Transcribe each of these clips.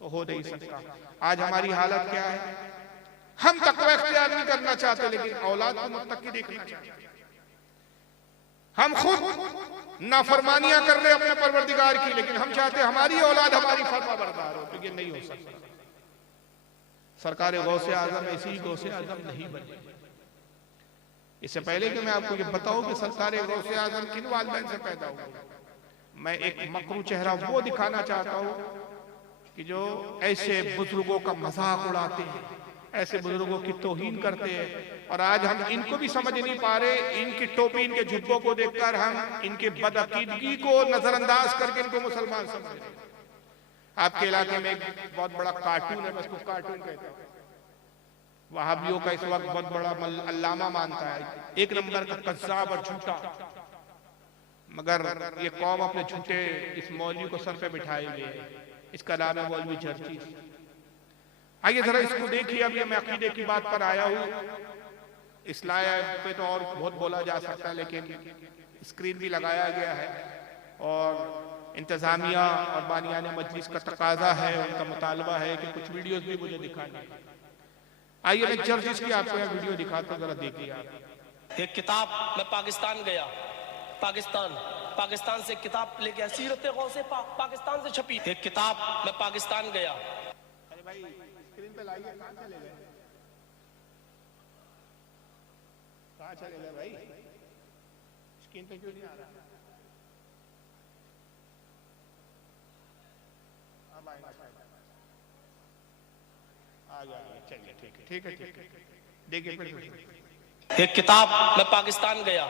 तो हो नहीं सकता। आज हमारी हालत क्या है, हम तकवा इख्तियार नहीं करना चाहते लेकिन औलाद को मुत्तकी देखना चाहते। हम खुद नाफरमानियां कर रहे अपने परवरदिगार की, लेकिन हम चाहते हमारी औलाद हमारी फरमाबरदार हो, तो ये नहीं हो सकता। सरकार गौसे आजम ऐसी गौसे आजम नहीं बनी। इससे पहले कि मैं आपको ये बताऊं कि सरकार गौसे आजम किन वालिदैन से पैदा हुआ, मैं एक मकरू चेहरा वो दिखाना चाहता हूं कि जो ऐसे बुजुर्गों का मजाक उड़ाते हैं, ऐसे बुजुर्गों की तौहीन करते हैं। और आज हम इनको भी समझ नहीं पा रहे, इनकी टोपी इनके जुब्बों को देखकर हम इनके बदअकीदगी को नजरअंदाज करके इनको मुसलमान समझ रहे हैं। आपके इलाके में एक बहुत बड़ा कार्टून है, बस को कार्टून कहते हैं, वहाबियों का इस वक्त बहुत बड़ा अल्लामा मानता है, एक नंबर का कज़्ज़ाब और झूठा। मगर ये कौम अपने झूठे इस मौलवी को सर पे बिठाए हुए है। इसका नाम है मौलवी जर्जीस। आइए जरा इसको देखिए। अब ये मैं अकीदे की बात पर आया हूँ, इस्लाह पे तो और बहुत बोला जा सकता है, लेकिन स्क्रीन भी लगाया गया है और इंतजामिया और बानियान मजलिस का तकाजा है, उनका मुतालबा है कि कुछ वीडियोस भी मुझे दिखाने। आइए मैं जर्जिस की आपको यह वीडियो दिखाता हूँ, जरा देखिए आप। एक किताब, मैं पाकिस्तान गया, पाकिस्तान से किताब लेके, सीरत गौसे पाक पाकिस्तान से छपी। एक किताब, मैं पाकिस्तान गया। अरे भाई स्क्रीन पे लाइए, कहाँ चले गए, कहाँ चले गए भाई, स्क्रीन पे क्यों नहीं आ रहा? आ गया, चलिए ठीक है देखिए फिर। एक किताब, मैं पाकिस्तान गया,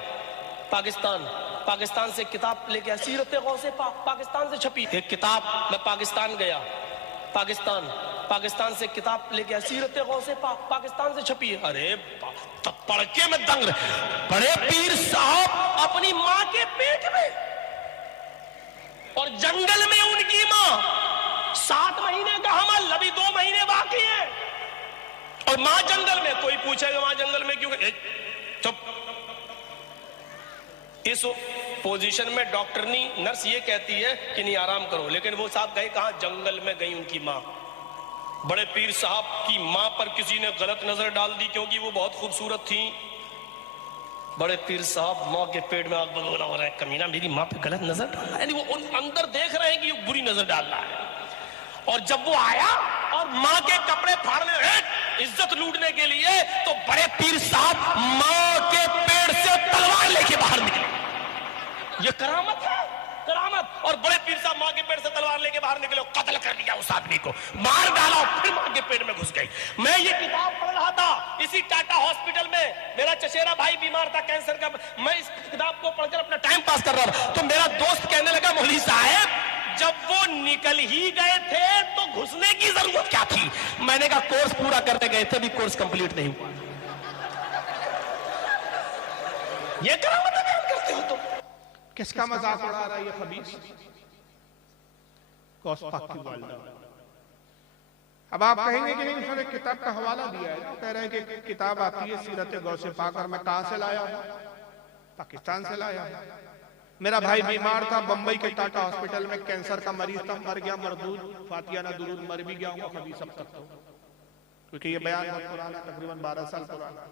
पाकिस्तान से किताब लेके, सीरत गौसे पाक पाकिस्तान से छपी। एक किताब, मैं पाकिस्तान गया, पाकिस्तान से किताब लेके, सीरत गौसे पाक पाकिस्तान से छपी। अरे तब पढ़ के मैं दंग रहा। बड़े पीर साहब अपनी माँ के पेट में और जंगल में उनकी माँ 7 महीने का हमल, अभी 2 महीने बाकी है, और माँ जंगल में। कोई पूछेगा माँ जंगल में क्यों? चुप। इस पोजीशन में डॉक्टरनी नर्स ये कहती है कि नहीं आराम करो, लेकिन वो साहब गए कहां? जंगल में गई उनकी माँ। बड़े पीर साहब की माँ पर किसी ने गलत नजर डाल दी क्योंकि वो बहुत खूबसूरत थी। बड़े पीर साहब माँ के पेट में आग बगोला हो रहा है, कमीना मेरी माँ पे गलत नजर डाल रहा है, यानी वो उन अंदर देख रहे हैं कि वो बुरी नजर डाल रहा है। और जब वो आया और माँ के कपड़े फाड़ने, इज्जत लूटने के लिए, तो बड़े पीर साहब माँ के पेट से तलवार लेके बाहर निकले। ये करामत है, करामत। और बड़े पीर साहब माँ के पेट से तलवार लेके बाहर निकले, कत्ल कर दिया उस आदमी को, मार डाला, फिर माँ के पेट में घुस गई। मैं ये किताब पढ़ रहा था इसी टाटा हॉस्पिटल में, मेरा चचेरा भाई बीमार था कैंसर का। मैं इस किताब को पढ़कर अपना टाइम पास कर रहा था, तो मेरा दोस्त कहने लगा, मौलवी साहब जब वो निकल ही गए थे तो घुसने की जरूरत क्या थी? मैंने कहा कोर्स पूरा करने गए थे, भी कोर्स कंप्लीट नहीं हुआ। ये करामत बयान करते हो तुम। किसका मजाक उड़ा रहा है ये खबीस? गौस पाक की वालिदा। अब आप कहेंगे कि नहीं, उसने किताब का हवाला दिया है, कह रहे हैं कि किताब आती है सीरत गौसे पाक, और मैं कहां से लाया हूं? पाकिस्तान से लाया हूं। मेरा भाई बीमार था, बंबई के टाटा हॉस्पिटल में, कैंसर का मरीज था, मर गया, मरदूद फातिया ना दुरूद, मर भी गया हूं खबीस अब तक तो, क्योंकि ये बयान बहुत पुराना, तकरीबन 12 साल पुराना।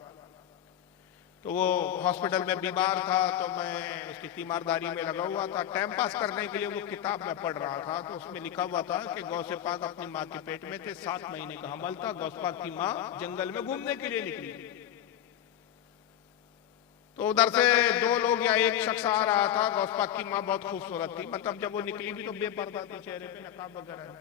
तो वो हॉस्पिटल में बीमार था, तो मैं उसकी तीमारदारी में लगा हुआ था, टाइम पास करने के लिए वो किताब में पढ़ रहा था। तो उसमें लिखा हुआ था कि गौसे पाक अपनी माँ के पेट में थे, 7 महीने का हमल था, गौस पाक की माँ जंगल में घूमने के लिए निकली। तो उधर से 2 लोग या एक शख्स आ रहा था, गौस पाक की माँ बहुत खूबसूरत थी, मतलब जब वो निकली भी तो बेपर्दा थी, चेहरे पे नकाब वगैरह,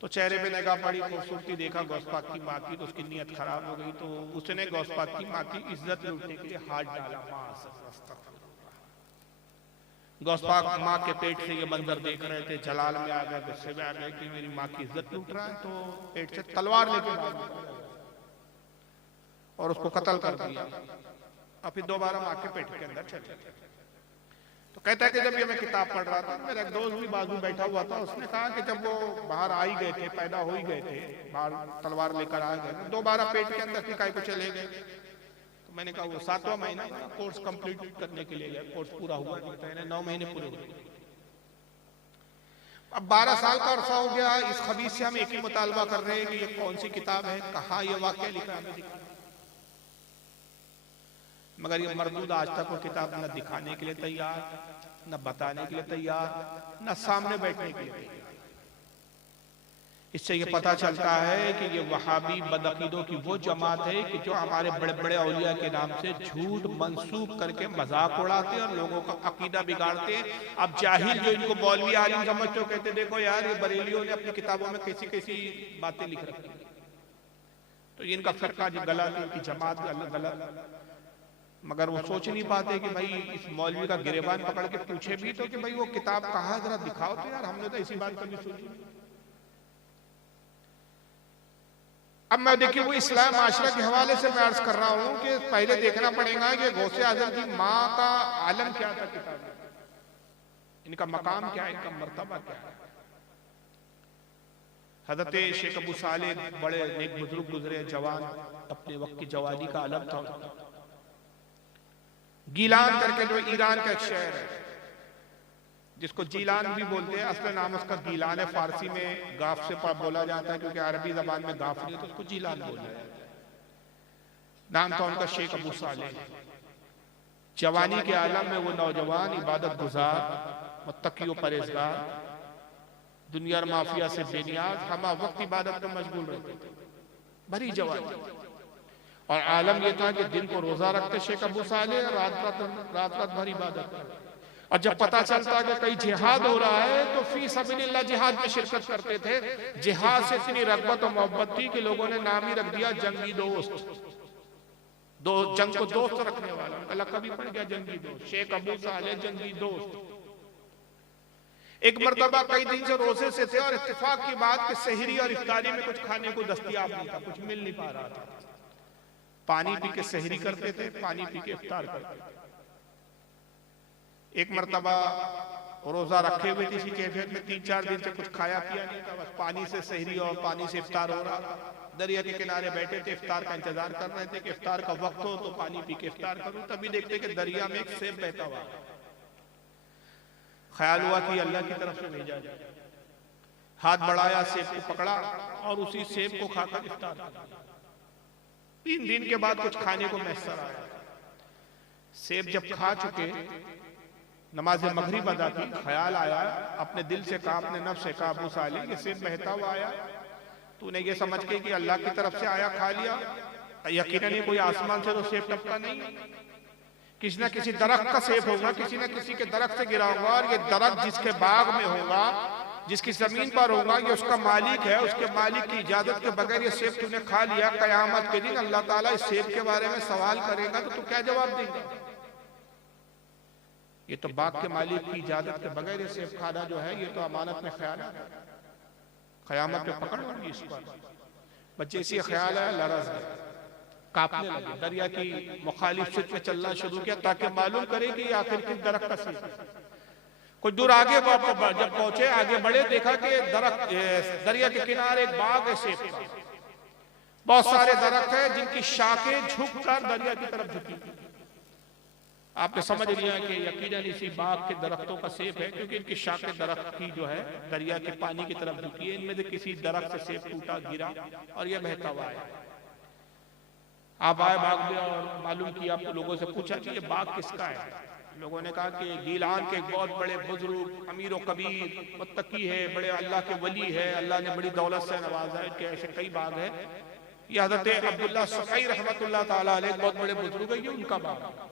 तो चेहरे पे निगाह पड़ी, खूबसूरती देखा गौस पाक की माँ की, तो उसकी नीयत खराब हो गई। तो उसने गौस पाक की माँ की इज्जत लूटने के लिए हाथ डाला। गौस पाक माँ के पेट से ये मंजर देख रहे थे, जलाल में आ गए, गुस्से में आ गए कि मेरी माँ की इज्जत लूट रहा है, तो पेट से तलवार लेके और उसको कत्ल कर दिया, और फिर दोबारा माँ के पेट के अंदर चले गए। तो कहता है कि जब ये मैं किताब पढ़ रहा था, मेरा एक दोस्त भी बाजू बैठा हुआ था, उसने कहा कि जब वो बाहर आ ही गए थे, पैदा हो ही गए थे, बाहर तलवार लेकर आ गए, दोबारा पेट के अंदर फिर काय को चले गए। तो मैंने कहा वो 7वां महीना कोर्स कंप्लीट करने के लिए गया, कोर्स पूरा हुआ नहीं था, 9 महीने पूरे हुए। अब 12 साल का अरसा हो गया, इस खबीस से हम एक ही मुतालबा कर रहे हैं कि ये कौन सी किताब है, कहाँ ये वाक़या लिखा है, मगर ये मरदूद आज तक वो किताब न दिखाने के लिए तैयार, न बताने के लिए तैयार, न सामने बैठने के लिए तैयार। इससे ये पता चलता है कि ये वहाबी बदअकीदों की वो जमात है कि जो हमारे बड़े बड़े औलिया के नाम से झूठ मंसूब करके मजाक उड़ाते हैं और लोगों का अकीदा बिगाड़ते हैं। अब जाहिल जो इनको मौलवी आलिम समझते हो कहते देखो यार ये बरेलियों ने अपनी किताबों में कैसी कैसी बातें लिख रखी हैं, तो इनका फिरका जो गलत, इनकी जमात गलत। मगर वो सोच नहीं पाते कि भाई इस मौलवी का गिरेबान पकड़ के पूछे भी तो कि भाई वो किताब कहाँ है, जरा दिखाओ तो यार, हमने तो इसी बात कभी सोची। अब मैं देखिए वो इस्लाम माशरा के हवाले से मैं अर्ज कर रहा हूं कि पहले देखना पड़ेगा कि गौसे आजम की माँ का आलम क्या था किताब में, इनका मकाम क्या है, इनका मर्तबा क्या है। हजरत शेख अबू साले बड़े नेक बुजुर्ग गुजरे, जवान, अपने वक्त की जवानी का आलम था। गीलान करके जो ईरान का एक शहर है जिसको जीलान भी बोलते हैं, असल नाम उसका गीलान है, फारसी में गाफ से बोला जाता है क्योंकि अरबी जबान में गाफ नहीं है तो उसको जीलान बोला जाता है। नाम था उनका शेख अबू साले। जवानी के आलम में वो नौजवान इबादत गुजार, मुत्तकी व परहेजगार, दुनिया और माफिया से बेनियाज, हम वक्त इबादत में मशगूल रहते थे, भरी जवानी। और आलम यह था कि दिन को रोजा रखते शेख अबू साले, रात रात भर इबादत करते। और जब पता चलता कि कहीं जिहाद हो रहा है तो फी सबिलिल्लाह जिहाद में शिरकत करते थे। जिहाद से इतनी रग़बत और मोहब्बत थी कि लोगों ने नाम ही रख दिया जंगी दोस्त, दो जंग को दोस्त रखने वाला, उनका लक़ब ही पड़ गया जंगी दोस्त, शेख अबू साले जंगी दोस्त। एक मर्तबा कई दिन से रोजे से थे और इत्तेफाक की बात कि सहरी और इफ्तारी में कुछ खाने को दस्तयाब नहीं था, कुछ मिल नहीं पा रहा था। पानी पी के सहरी करते थे, पानी पी के इफ्तार करते थे। एक मर्तबा रोजा रखे हुए थे, इसी कैफियत में 3-4 दिन से कुछ खाया पिया नहीं था, बस पानी से सहरी और पानी से इफ्तार हो रहा था। दरिया के किनारे बैठे थे, इफ्तार का इंतजार कर रहे थे कि इफ्तार का वक्त हो तो पानी पी के इफ्तार करूं। तभी देखते कि दरिया में एक सेब बहता हुआ। ख्याल हुआ कि अल्लाह की तरफ से भेजा जाए। हाथ बढ़ाया, सेब को पकड़ा और उसी सेब को खाकर इफ्तार किया। 3 दिन के बाद कुछ खाने को मैसर आया। सेब जब खा चुके, नमाज मगरिब अदा की, ख्याल आया अपने दिल से कहा, अपने नफ्स से कहा, अबू साले ये सेब बहता हुआ आया, तूने ये समझ के कि अल्लाह की तरफ से आया खा लिया? यकीनन कोई आसमान से तो सेब टपका नहीं, किसी न किसी दरख्त का सेब होगा, किसी न किसी के दरख्त से गिरा होगा। और ये दरख्त जिसके बाग में होगा, जिसकी जमीन पर होगा, ये उसका मालिक है, उसके मालिक की इजाजत के बगैर ये सेब तूने खा लिया। कयामत के दिन अल्लाह ताला इस सेब के बारे में सवाल करेगा तो तू क्या जवाब देगा? ये तो बाग के मालिक की इजाजत के बगैर ये सेब खाना जो है, ये तो अमानत में ख्याल है, कयामत में पकड़ होगी इस पर। बच्चे इसी ख्याल है, लरज है, कांपने लगे, दरिया की मुखालिफ सिट में चलना शुरू किया ताकि मालूम करे कि आखिर किस दरख्त का सेब है। कुछ दूर आगे जब पहुंचे, आगे बढ़े, देखा कि दरख्त, दरिया के किनारे एक बाग है सेब का। बहुत सारे दरख्त है जिनकी शाखें झुककर दरिया की तरफ झुकी। आपने समझ लिया कि यकीनन इसी बाग के दरख्तों का सेब है, क्योंकि इनकी शाखें दरख्त की जो है दरिया के पानी की तरफ झुकी है। इनमें से किसी दरख्त से सेब टूटा, गिरा और यह बहता हुआ है। आप आए बाग में और मालूम किया, आपको लोगों से पूछा कि ये बाग किसका है। लोगों ने कहा कि गीलान के बहुत बड़े बुजुर्ग अमीर व कबीर मुत्तकी है, बड़े अल्लाह के वली है, अल्लाह ने बड़ी दौलत से नवाजा है, कि ऐसे कई बाग है। ये हज़रत अब्दुल्ला सफ़ई रहमतुल्लाह ताला अलैह बहुत बड़े बुजुर्ग है, ये उनका बाग।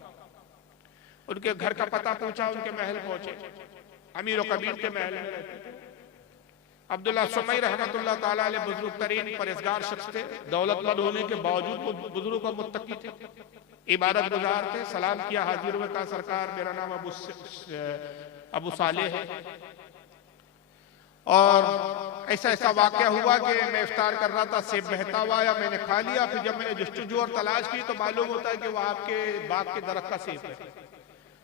उनके घर का पता पूछा, उनके महल पहुंचे, अमीर व कबीर के महल में रहते थे। अब्दुल्ला सफ़ई रहमतुल्लाह ताला अलैह बुजुर्ग तरीन परहेजगार शख्स थे, दौलतमंद होने के बावजूद वो बुजुर्ग और मुत्तकी थे, इबादत गुजार थे। सलाम किया, हाजिर हुए, कहा सरकार मेरा नाम अबू साले है और ऐसा ऐसा वाकया हुआ कि मैं इफ्तार कर रहा था, सेब बहता हुआ या मैंने खा लिया। फिर जब मैंने जस्तजू और तलाश की तो मालूम होता है कि वो आपके बाग के दरख्त का सेब है।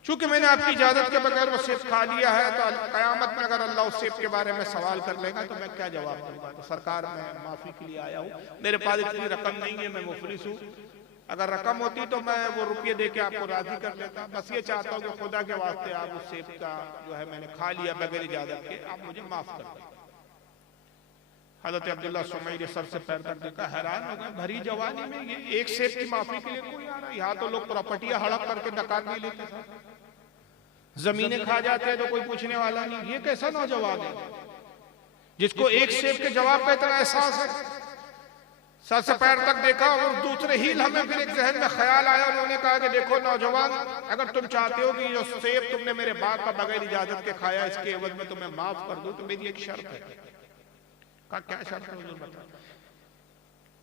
चूंकि मैंने आपकी इजाजत के बगैर वो सेब खा लिया है तो कयामत में अगर अल्लाह उस सेब के बारे में सवाल कर लेगा तो मैं क्या जवाब दूंगा? तो सरकार मैं माफी के लिए आया हूँ, मेरे पास इतनी रकम नहीं है, मैं मुफलिस हूँ, अगर रकम होती तो मैं वो रुपये दे के आपको राजी कर लेता। बस ये चाहता हूँ कि खुदा के वास्ते आप उस सेब का जो है मैंने खा लिया बगैर इजाजत के, आप मुझे माफ कर दें। हजरत अब्दुल्ला सुमई ने सर से पैर तक देखा, हैरान हो गए, भरी जवानी में ये एक सेब की माफी के लिए कोई आ रहा है। यहाँ तो लोग प्रॉपर्टियां हड़प करके डकार नहीं लेते, जमीनें खा जाते हैं तो कोई पूछने वाला नहीं। ये कैसा नौजवान है जिसको एक सेब के जवाब का इतना एहसास है। सर से पैर तक देखा और दूसरे ही हमें फिर एक जहन में ख्याल आया। उन्होंने कहा कि देखो नौजवान, अगर तुम चाहते हो कि जो सेब तुमने मेरे बाप का बगैर इजाजत के खाया इसके एवज में तुम्हें माफ कर दूं तो मेरी एक शर्त है। कहा क्या शर्त है? हुजूर बताओ।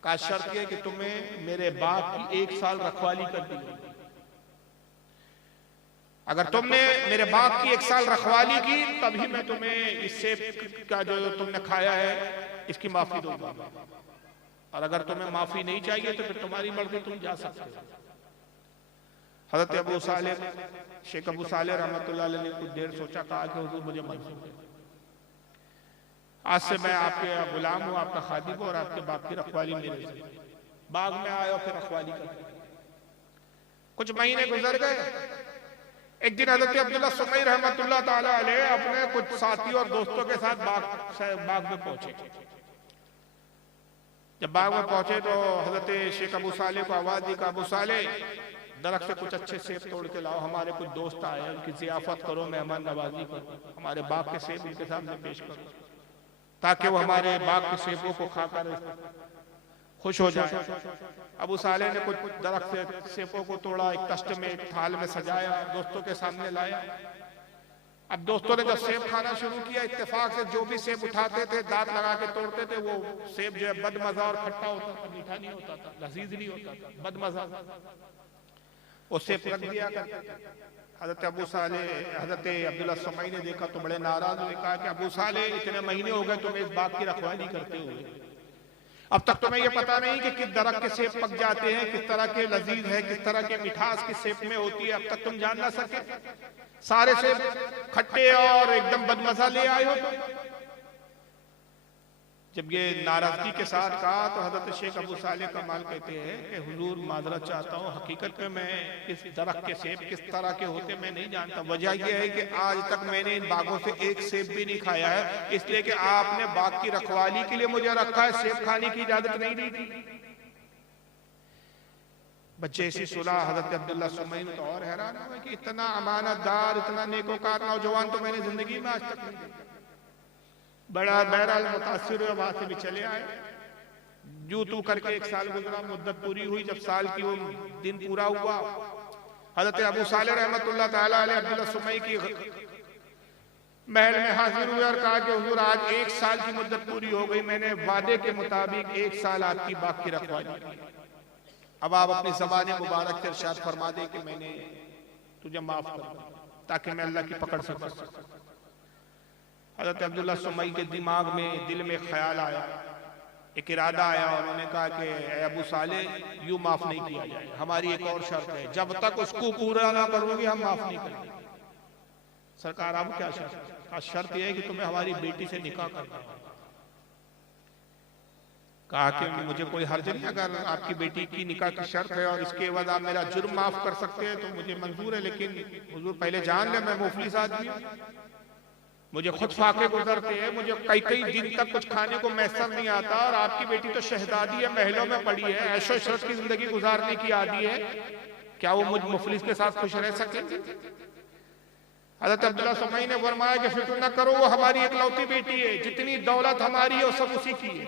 कहा शर्त है कि तुम्हें मेरे बाप की 1 साल रखवाली कर दी। अगर तुमने मेरे बाप की 1 साल रखवाली की तभी मैं तुम्हें इस सेब का जो तुमने खाया है इसकी माफी दूंगा, और अगर तुम्हें माफी नहीं चाहिए तो फिर तुम्हारी मर्जी, तुम जा सकते हो। हजरत अबू सालेह, शेख अबू सालेह रहमतुल्लाह अलैह ने कुछ देर सोचा, कहा कि हुजूर मुझे मंजूर है, आज से मैं आपके गुलाम हूं, आपका खादिम हूं, और आपके बाप की रखवाली मेरे से। बाग में आया फिर रखवाली कर। कुछ महीने गुजर गए। एक दिन हजरत अब्दुल्ला सुमई रहमतुल्लाह ताला अलैह अपने कुछ साथी और दोस्तों के साथ बाग में पहुंचे। जब बाग में पहुंचे तो हजरत शेख अबू सालेह को आवाज दी, अबू सालेह दरख्त से कुछ अच्छे सेब तोड़ के लाओ, हमारे कुछ दोस्त आए, उनकी जियाफत करो, मेहमान नवाजी करो, हमारे बाग के सेब उनके सामने पेश करो ताकि वो हमारे बाग के सेबों को खाकर खुश हो जाए। अबू सालेह ने कुछ दरख्त से सेबों को तोड़ा, एक तश्ते में, एक थाल में सजाया, दोस्तों के सामने लाया। अब दोस्तों ने जब सेब खाना शुरू किया, इत्तेफाक से जो भी सेब उठाते थे दांत लगा के तोड़ते थे, वो सेब जो है बदमजा और खट्टा होता था, मीठा नहीं होता था, लजीज नहीं होता था, बदमजा। वो सेब रख दिया करते थे। हजरत अबू सालेह, हजरत अब्दुल्ला सुमई ने देखा तो बड़े नाराज हुए, कहा कि अबू सालेह इतने महीने हो गए तुम्हें इस बाग की रखवाली करते हुए, अब तक तुम्हें यह पता नहीं कि किस दरख्त के सेब पक जाते हैं, किस तरह के लजीज है, किस तरह के मिठास किस सेब में होती है, अब तक तुम जान ना सके। सारे सेब खट्टे और एकदम बदमजा ले आए हो। जब ये नाराजगी के साथ कहा तो हजरत शेख अबू सालेह कमाल कहते हैं कि हुजूर माजरत चाहता हूँ, हकीकत में मैं इस दरख्त के सेब किस तरह के होते मैं नहीं जानता। वजह यह है कि आज तक मैंने इन बागों से एक सेब भी नहीं खाया है, इसलिए कि आपने बाग की रखवाली के लिए मुझे रखा है, सेब खाने की इजाजत नहीं दी थी। बच्चे ऐसी सुलह हजरत अब्दुल्ला सुमई तो और हैरान हुए कि इतना अमानतदार, इतना नेकोकार नौजवान तो मैंने जिंदगी में आज तक नहीं देखा। बड़ा बहरहाल मुतासिर हुए, वहां से भी चले आए। जू तू करके 1 साल गुजरा, मुद्दत पूरी हुई। जब साल की वो दिन पूरा हुआ, हजरत अबू सालेह रहमतुल्लाह ताला अलैह अब्दुल्ला सुमई की महल में हाजिर हुए और कहा कि हुजूर आज 1 साल की मुद्दत पूरी हो गई, मैंने वादे के मुताबिक 1 साल आपकी बाग की रखवाली की। अब आप अपनी ज़बान मुबारक से इरशाद फरमा दे कि मैंने तुझे माफ कर दिया, ताकि मैं अल्लाह की पकड़ से बच सकूं। हजरत अब्दुल्ला सुमई के दिमाग में, दिल में ख्याल आया, एक इरादा आया। उन्होंने कहा कि अबू सालेह यूं माफ नहीं किया जाए, हमारी एक और शर्त है, जब तक उसको पूरा ना करोगे हम माफ नहीं करेंगे। सरकार अब क्या शर्त? शर्त यह है कि तुम्हें हमारी बेटी से निकाह करना है। कहा कि मुझे कोई हर्ज नहीं, अगर आपकी बेटी की निकाह की शर्त है और इसके बाद आप मेरा जुर्म माफ कर सकते हैं तो मुझे मंजूर है, लेकिन हुजूर पहले जान ले मैं मुफलिस आदमी हूं, मुझे खुद फाके गुजरते हैं, मुझे कई कई दिन तक कुछ खाने को मैसर नहीं आता, और आपकी बेटी तो शहजादी है, महलों में पड़ी है, ऐशो इशरत की जिंदगी गुजारने की आदी है, क्या वो मुझ मुफलिस के साथ खुश रह सकेंगे? हजरत अब्दुल्ला सुमई ने फरमाया कि फिक्र न करो, वो हमारी इकलौती बेटी है, जितनी दौलत हमारी है वो सब उसी की है,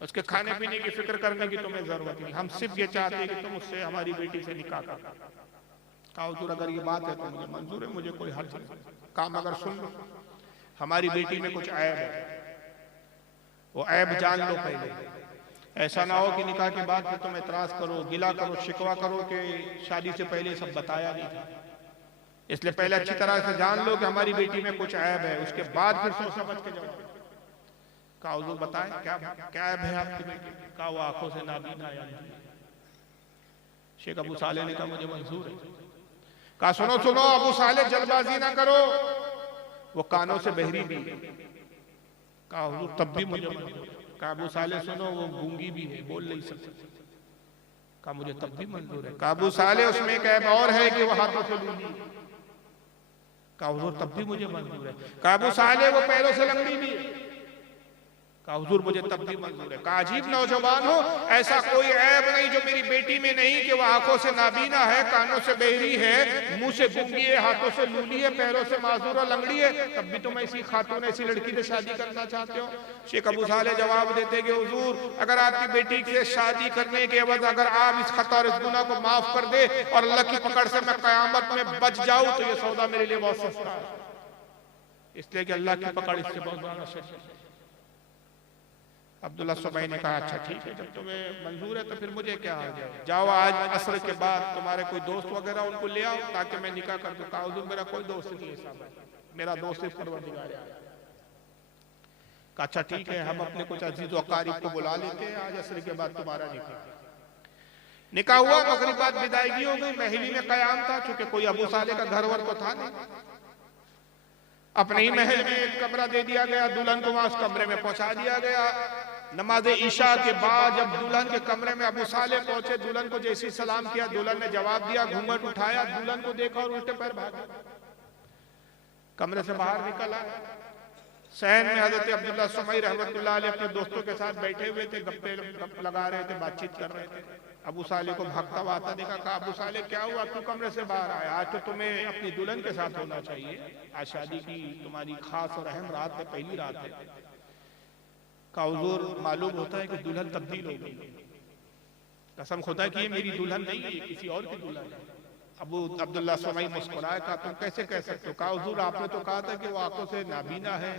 उसके खाने पीने की फिक्र करने की तुम्हें जरूरत नहीं, हम सिर्फ ये चाहते हैं कि तुम उससे हमारी बेटी से निकाह कर। कहा हुजूर अगर ये बात है तो मुझे मंजूर है, मुझे कोई हर्ज नहीं। काम अगर सुन लो, हमारी बेटी में कुछ ऐब है, वो ऐब जान लो पहले, ऐसा ना हो कि निकाह के बाद फिर तुम एतराज करो, गिला करो, शिकवा करो कि शादी से पहले सब बताया नहीं था। इसलिए पहले अच्छी तरह से जान लो कि हमारी बेटी में कुछ ऐब है, उसके बाद फिर सोच समझ के जाओ। कहा हुजूर बताएं क्या ऐब है आपकी बेटी? कहा वो आंखों से नाबीना है। शेख अबू सालेह ने कहा मुझे मंजूर है। कहा सुनो सुनो अबू सालेह, जल्दबाजी ना करो, वो कानों से बहरी भी। कहा हुजूर तब भी मुझे मंजूर। कहा अबू सालेह सुनो, वो गूंगी भी है, बोल नहीं सकती। कहा मुझे तब भी मंजूर है। कहा अबू साले उसमें एक ऐब और है कि वो हाथों से लूली है। कहा हुजूर तब भी मुझे मंजूर है। कहा अबू साले वो पैरों से लंगड़ी भी है। कहा हुजूर मुझे तब भी मंजूर है। कहा अजीब नौजवान हो, ऐसा कोई ऐब नहीं जो मेरी बेटी में नहीं कि वो आंखों से नाबीना है, कानों से बहरी है, मुंह से गूंगी है, हाथों से लूली है, पैरों से माजूर और लंगड़ी है, तब भी तुम ऐसी खातून ऐसी लड़की से शादी करना चाहते हो। शेख अबू साले जवाब देते कि हुजूर अगर आपकी बेटी से शादी करने के एवज अगर आप इस खता और इस गुनाह को माफ कर दे और अल्लाह की पकड़ से मैं कयामत में बच जाऊं तो ये सौदा मेरे लिए बहुत सस्ता है, इसलिए कि अल्लाह की पकड़ इससे बहुत ज्यादा सस्ता है। अब्दुल्ला सुबैई ने कहा अच्छा ठीक है, जब तुम्हें मंजूर है तो फिर मुझे क्या आ जाए, जाओ आज असर के बाद तुम्हारे कोई दोस्त वगैरह उनको ले आओ ताकि मैं निकाह कर दूं। कहा हुजूर मेरा कोई दोस्त नहीं है साहब, मेरा दोस्त सिर्फ परवरदिगार है। कहा अच्छा ठीक है, हम अपने कुछ अजीज व अकारीब को बुला लेते हैं, आज असर के बाद तुम्हारा निकाह हुआ। मगरिब बाद विदायगी हो गई, महली में कयाम था, चूंकि कोई अबू साले का घर वर तो था नहीं, अपने ही महल में एक कमरा दे दिया गया, दुल्हन को वहां उस कमरे में पहुंचा दिया गया। नमाज ईशा के बाद जब दुल्हन के कमरे में अबू साले पहुंचे, दुल्हन को जैसे सलाम किया, दुल्हन ने जवाब दिया, घूंघट उठाया, दुल्हन को देखा और उल्टे पैर भागा, कमरे से बाहर निकला। सहन में हजरत अब्दुल्ला सुमई रहमतुल्लाह अलैह अपने दोस्तों के साथ बैठे हुए थे, गप्पे लगा रहे थे, बातचीत कर रहे थे। अबू साले को भागता हुआ आता देखा। कहा अबू साले क्या हुआ, क्यों कमरे से बाहर आया? आज तो तुम्हें अपनी दुल्हन के साथ होना चाहिए, आज शादी की तुम्हारी खास और अहम रात है, पहली रात है। कहा हुजूर मालूम होता है कि दुल्हन तब्दील हो गई, कसम खुदा की ये मेरी दुल्हन नहीं है, किसी और की दुल्हन है। अबू अब्दुल्ला सुमई मुस्कुराया। कहा तुम कैसे कह सकते हो? कहा हुजूर आपने तो कहा था कि वो आंखों से नाबीना है,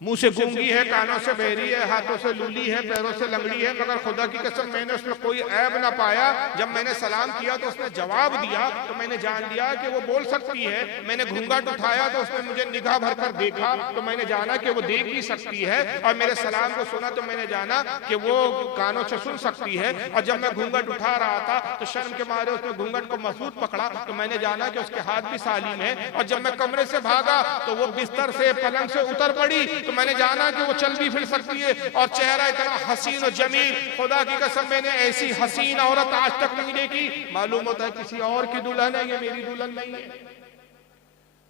मुंह से गूंगी है, कानों से बहरी है, हाथों से लूली है, पैरों से लंगड़ी है, मगर खुदा की कसम मैंने उसमें कोई ऐब ना पाया। जब मैंने सलाम किया तो उसने जवाब दिया तो मैंने जान लिया कि वो बोल सकती है। मैंने घूंघट उठाया तो उसने मुझे निगाह भर कर देखा तो मैंने जाना कि वो देख भी सकती है, और मेरे सलाम को सुना तो मैंने जाना कि वो कानों से सुन सकती है। और जब मैं घूंघट उठा रहा था तो शर्म के मारे उसने घूंघट को मजबूत पकड़ा तो मैंने जाना कि उसके हाथ भी सालिम है। और जब मैं कमरे से भागा तो वो बिस्तर से पलंग से उतर पड़ी तो मैंने जाना कि वो चल भी फिर सकती है, और चेहरा इतना हसीन और जमील, खुदा की कसम मैंने ऐसी हसीन औरत आज तक नहीं देखी। मालूम होता है किसी और की दुल्हन है, ये मेरी दुल्हन नहीं है,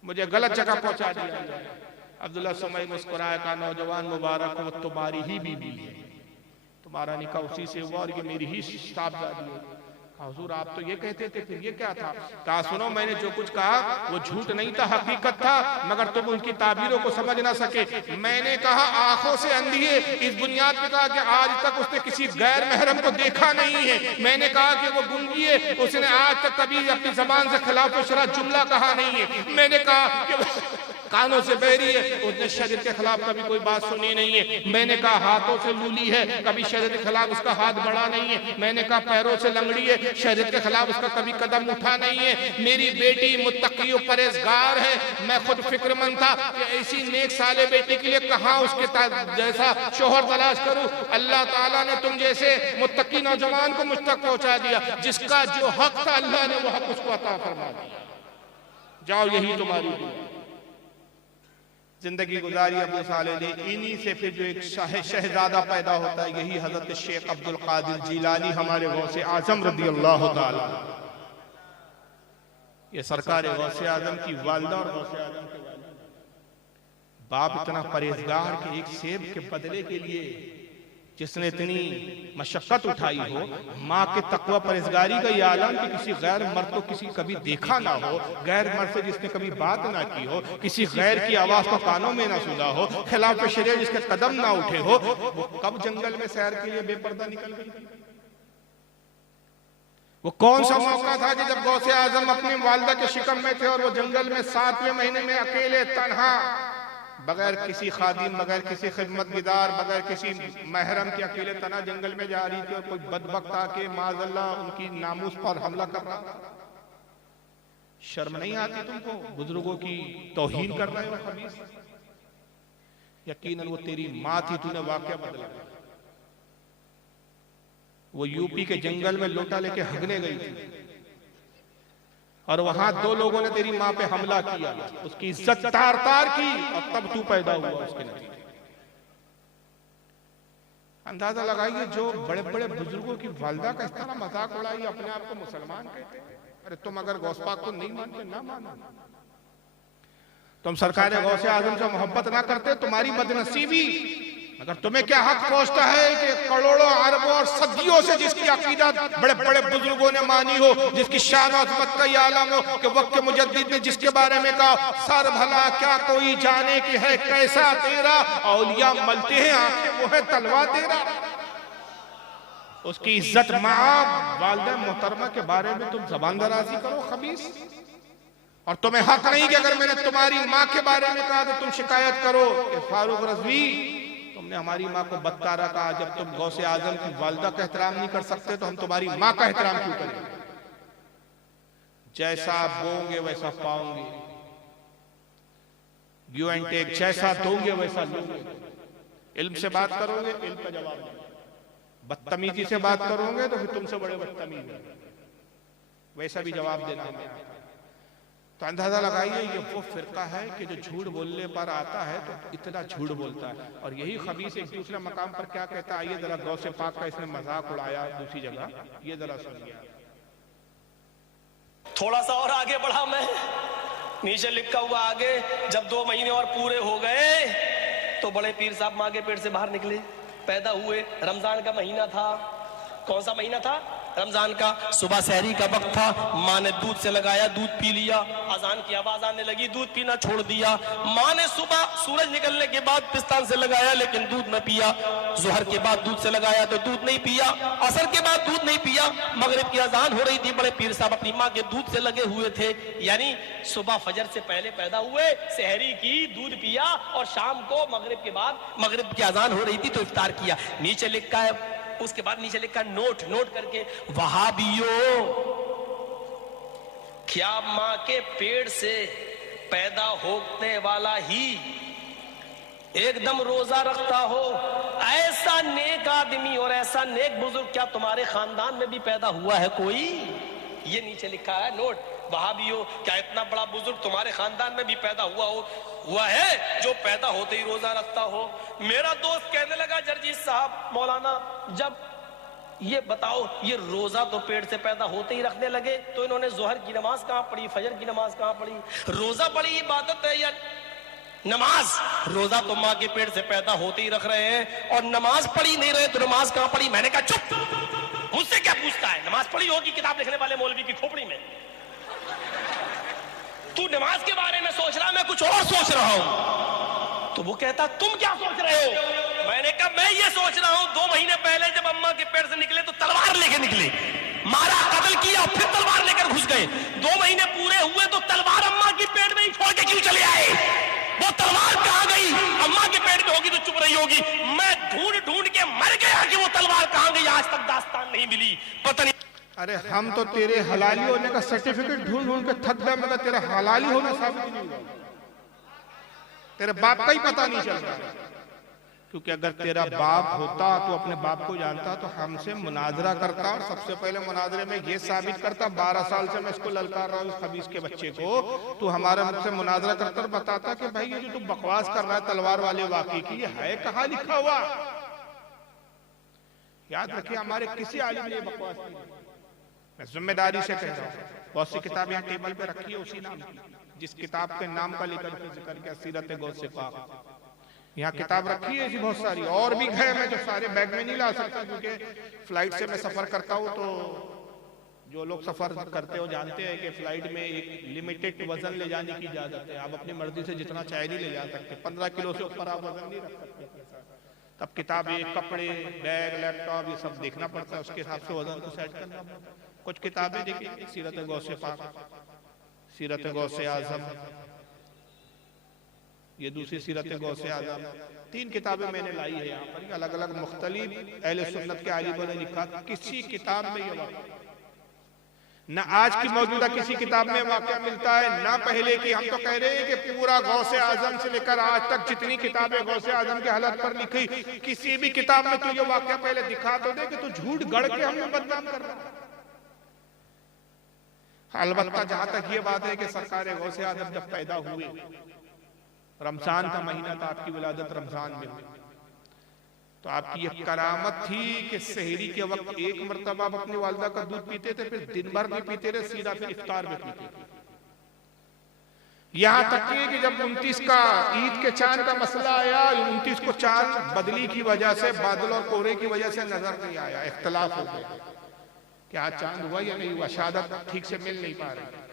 मुझे गलत जगह पहुंचा दिया। अब्दुल्ला सुमई मुस्कुराया। कहा नौजवान मुबारक हो, तुम्हारी ही बीवी है, तुम्हारा निकाह उसी से हुआ और ये मेरी ही साहबजादी है। हुजूर आप तो ये कहते थे, फिर ये क्या था? कहा सुनो मैंने जो कुछ कहा वो झूठ नहीं था, हकीकत था, मगर तुम उनकी ताबीरों को समझ ना सके। मैंने कहा आंखों से अंधी है, इस बुनियाद पे कहा कि आज तक उसने किसी गैर महरम को देखा नहीं है। मैंने कहा कि वो गूंगी है, उसने आज तक कभी अपनी जबान से खिलाफ शरा जुमला कहा नहीं है। मैंने कहा कि कानों से बहरी है, उसने शरीयत के खिलाफ कभी कोई बात सुनी नहीं है। मैंने कहा हाथों से लूली है, कभी शरीयत के खिलाफ उसका हाथ बढ़ा नहीं है। मैंने कहा पैरों से लंगड़ी है, शरीयत के खिलाफ उसका कभी कदम उठा नहीं है। मेरी बेटी मुत्तकी और परहेजगार है। मैं खुद फिक्रमंद था कि ऐसी नेक साले बेटी के लिए कहां उसके जैसा शोहर तलाश करूं। अल्लाह ताला ने तुम जैसे मुत्तकी नौजवान को मुझ तक पहुंचा दिया, जिसका जो हक था अल्लाह ने वो हक उसको अता फरमा दिया। जाओ यही तुम्हारी दुआ। जिंदगी गुजारी अबू साले ने। इन्हीं से फिर जो एक शहजादा पैदा होता है, यही हजरत शेख अब्दुल कादिर जिलानी हमारे गौसे आजम रदी अल्लाह ताला। ये सरकार गौसे आजम की वालिदा और गौसे आजम के बाप इतना परहेजगार कि एक सेब के बदले के लिए जिसने इतनी मशक्कत उठाई हो, माँ के तकवा परहेजगारी का ये आलम कि किसी गैर मर्द को किसी कभी देखा ना हो, गैर मर्द से जिसने कभी बात ना की हो, किसी गैर की आवाज को कानों में ना सुना हो, खिलाफ शरीयत जिसके कदम ना उठे हो, वो कब जंगल में सैर के लिए बेपर्दा निकल गई? वो कौन सा मौका था कि जब गौसे आजम अपनी वालिदा के शिकम में थे और वो जंगल में 7वें महीने में अकेले तन्हा, बगैर किसी खादिम, बगैर किसी खिदमतगार, बगैर किसी महरम के अकेले तना जंगल में जा रही थी और कोई बदबख्त आके माज़अल्लाह उनकी नामूस पर हमला कर रहा था। शर्म नहीं आती तुमको? बुजुर्गों की तौहीन कर रहे हो खबीस। यकीनन वो तेरी माँ थी, तूने वाकया बदला। वो यूपी के जंगल में लोटा लेके हगने गई थी और वहां 2 लोगों ने तेरी माँ पे हमला किया, उसकी इज्जत तार तार की और तब तू पैदा हुआ उसके नतीजे। अंदाजा लगाइए, जो बड़े बड़े बुजुर्गों की वालदा का इस तरह मजाक उड़ाइए, अपने आप को मुसलमान कहते हैं। अरे तुम अगर गौस पाक को नहीं मानते ना मानो, तुम सरकार गौसे आजम से मोहब्बत ना करते, तुम्हारी बदनसीबी। अगर तुम्हें क्या हक पहुंचता है कि करोड़ों अरबों और सदियों से जिसकी अकीदत बड़े बड़े बुजुर्गों ने मानी हो, जिसकी शान और अज़मत का ये आलम हो कि वक्त के मुजद्दिद ने जिसके बारे में कहा, सर भला क्या कोई जाने की है कैसा तेरा, औलिया मलते हैं आंखें वो है तलवा तेरा। उसकी इज्जत माँ वालिदा मोहतरमा के बारे में तुम जबान दराजी करो खबीस। और तुम्हें हक नहीं कि अगर मैंने तुम्हारी माँ के बारे में कहा तो तुम शिकायत करो कि फारूक रज़वी तुमने हमारी माँ को बदकारा कहा। जब तुम गौसे आजम की वालिदा का एहतराम नहीं कर सकते तो हम तुम्हारी माँ का एहतराम क्यों करें। जैसा बोंगे वैसा पाओगे, गिव एंड टेक, जैसा दोगे वैसा लोगे। इल्म से बात करोगे इल्म का जवाब दोगे, बदतमीजी से बात करोगे तो फिर तुमसे बड़े बदतमीज हैं, वैसा भी जवाब देना है। तो अंदाजा लगाइए ये वो फिरका है कि जो झूठ बोलने पर आता है तो इतना झूठ बोलता है। और यही खबीस एक दूसरे मकाम पर क्या कहता है, आइए जरा गौसे पाक का इसने मजाक उड़ाया दूसरी जगह, ये जरा सुनिए। थोड़ा सा और आगे बढ़ा मैं, नीचे लिखा हुआ आगे, जब 2 महीने और पूरे हो गए तो बड़े पीर साहब माँ के पेट से बाहर निकले, पैदा हुए। रमजान का महीना था। कौन सा महीना था? रमजान का। सुबह सहरी का वक्त था। माँ ने दूध से लगाया, दूध पी लिया। अजान की आवाज आने लगी, दूध पीना छोड़ दिया। माँ ने सुबह सूरज निकलने के बाद पिस्तान से लगाया लेकिन दूध न पिया। जोहर के बाद दूध से लगाया तो दूध नहीं पिया। असर के बाद दूध नहीं पिया। मगरिब की अजान हो रही थी, बड़े पीर साहब अपनी माँ के दूध से लगे हुए थे। यानी सुबह फजर से पहले पैदा हुए, सहरी की, दूध पिया और शाम को मगरिब के बाद मगरिब की अजान हो रही थी तो इफ्तार किया। नीचे लिखा है, उसके बाद नीचे लिखा नोट करके, वहाबियो क्या मां के पेट से पैदा होने वाला ही एकदम रोजा रखता हो? ऐसा नेक आदमी और ऐसा नेक बुजुर्ग क्या तुम्हारे खानदान में भी पैदा हुआ है कोई? ये नीचे लिखा है नोट। वहाबियो क्या इतना बड़ा बुजुर्ग तुम्हारे खानदान में भी पैदा हुआ है जो पैदा होते ही रोजा रखता हो? मेरा दोस्त कहने लगा, जर्जीत साहब, मौलाना, जब ये बताओ ये रोजा तो पेट से पैदा होते ही रखने लगे तो इन्होंने जोहर की नमाज कहां पढ़ी, फजर की नमाज कहां पढ़ी? रोजा बड़ी इबादत है या नमाज? रोजा तो माँ के पेट से पैदा होते ही रख रहे हैं और नमाज पढ़ी नहीं रहे तो नमाज कहां पढ़ी? मैंने कहा चुप, मुझसे क्या पूछता है? नमाज पढ़ी होगी किताब लिखने वाले मौलवी की खोपड़ी में। तू नमाज के बारे में सोच रहा, मैं कुछ और सोच रहा हूं। तो वो कहता तुम क्या सोच रहे हो? मैंने कहा मैं ये सोच रहा हूं 2 महीने पहले जब अम्मा के पेट से निकले तो तलवार लेके निकले, मारा, कत्ल किया, फिर तलवार लेकर घुस गए। 2 महीने पूरे हुए तो तलवार अम्मा के पेट में ही छोड़ के क्यों चले आए? वो तलवार कहां गई? अम्मा के पेट में होगी तो चुप रही होगी। मैं ढूंढ के मर गया कि वो तलवार कहां गई, आज तक दास्तान नहीं मिली। पता नहीं। अरे हम तो तेरे हलाली होने का सर्टिफिकेट ढूंढ के थक गए, मगर तेरा हलाली होना साबित नहीं हुआ। तेरे बाप का ही पता नहीं चलता, क्योंकि अगर तेरा बाप होता तो अपने बाप को जानता तो हमसे मुनाजरा करता और सबसे पहले मुनाजरे में ये साबित करता, 12 साल से मैं इसको ललकार रहा हूँ इस खबीस के बच्चे को, तो हमारे मुझसे मुनाजरा करता और बताता कि भाई ये जो तू बकवास कर रहा है तलवार वाले वाकई की, ये है कहाँ लिखा हुआ? याद रखिए हमारे किसी आलिम ने बकवास नहीं, मैं जिम्मेदारी से कह रहा हूँ। बहुत सी किताब यहाँ टेबल पे रखी है उसी नाम की, जिस किताब के नाम का लेकर जिक्र किया, सीरत गौसे पाक। यहाँ किताब रखी है ऐसी बहुत सारी और भी है, मैं जो सारे बैग में नहीं ला सकता क्योंकि फ्लाइट से मैं सफर करता हूँ। तो जो लोग सफर करते हो जानते हैं कि फ्लाइट में एक लिमिटेड वजन ले जाने की इजाजत है। आप अपनी मर्जी से जितना चाहे नहीं ले जा सकते, 15 किलो से ऊपर आप वजन नहीं रख सकते। तब किताबें, कपड़े, बैग, लैपटॉप ये सब देखना पड़ता है, उसके हिसाब से वजन को सेट करना पड़ता है। कुछ किताबें देखिए, सीरत गौसे पाक, सीरत गौसे आजम, ये दूसरी सीरत गौसे आजम, 3 किताबें मैंने लाई है यहाँ पर, अलग अलग मुख्तलिफ अहले सुन्नत के आलिमों ने लिखा। किसी किताब में ये वाक़या न आज की मौजूदा किसी किताब में वाक़या मिलता है, ना पहले की। हम तो कह रहे हैं कि पूरा गौसे आजम से लेकर आज तक जितनी किताबें गौसे आजम के हालत पर लिखी, किसी भी किताब में तो ये वाक़या पहले दिखा तो दे कि तू झूठ गढ़ के हमें बदनाम कर रहा है। अलबत्ता जहां तक ये बात है कि सरकार गौसे आजम जब पैदा हुए, रमजान का महीना था, आपकी विलादत रमजान में हुई, तो आपकी ये करामत थी कि सहरी के वक्त एक मरतबा आप अपनी वालदा का दूध पीते थे, फिर दिन भर नहीं पीते थे, सीधा फिर इफ्तार में पीते थे। यहां तक कि जब 29 का ईद के चांद का मसला आया, 29 को चांद बदली की वजह से, बादल और कोहरे की वजह से नजर नहीं आया, इख्तलाफ हो गया कि आज चांद हुआ या नहीं हुआ, शहादत ठीक से मिल नहीं पा रही।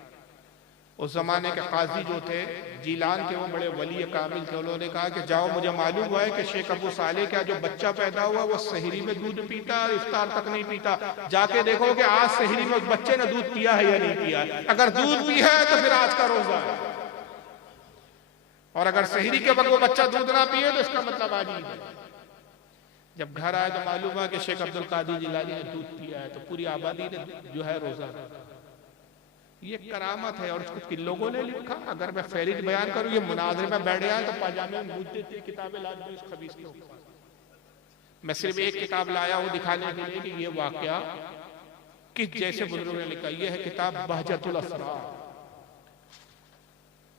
उस जमाने के काजी जो थे जीलान के, वो बड़े वली कामिल थे, उन्होंने कहा कि जाओ, मुझे मालूम हुआ है कि शेख अबू साले का जो बच्चा पैदा हुआ वो सहरी में दूध पीता और इफ्तार तक नहीं पीता, जाके देखो कि आज सहरी में उस बच्चे ने दूध पिया है या नहीं पिया है। अगर दूध पिया है तो फिर आज का रोजा है, और अगर सहरी के वक्त वो बच्चा दूध ना पिए तो इसका मतलब आज ईद है। जब घर आए तो मालूम हुआ कि शेख अब्दुल कादिर जिलानी ने दूध पिया है, तो पूरी आबादी ने जो है रोजा। ये करामत है, और इसको किन लोगों ने लिखा? अगर मैं फहरिस्त बयान करूं, ये मुनाजरे में बैठ गया तो पाजामे में मुझ देते किताबें ला दो इस खबीस के ऊपर। मैं सिर्फ एक किताब लाया हूं दिखाने के लिए कि ये वाकया किस जैसे बुजुर्गों ने लिखा। ये है किताब बहजतुल असरार,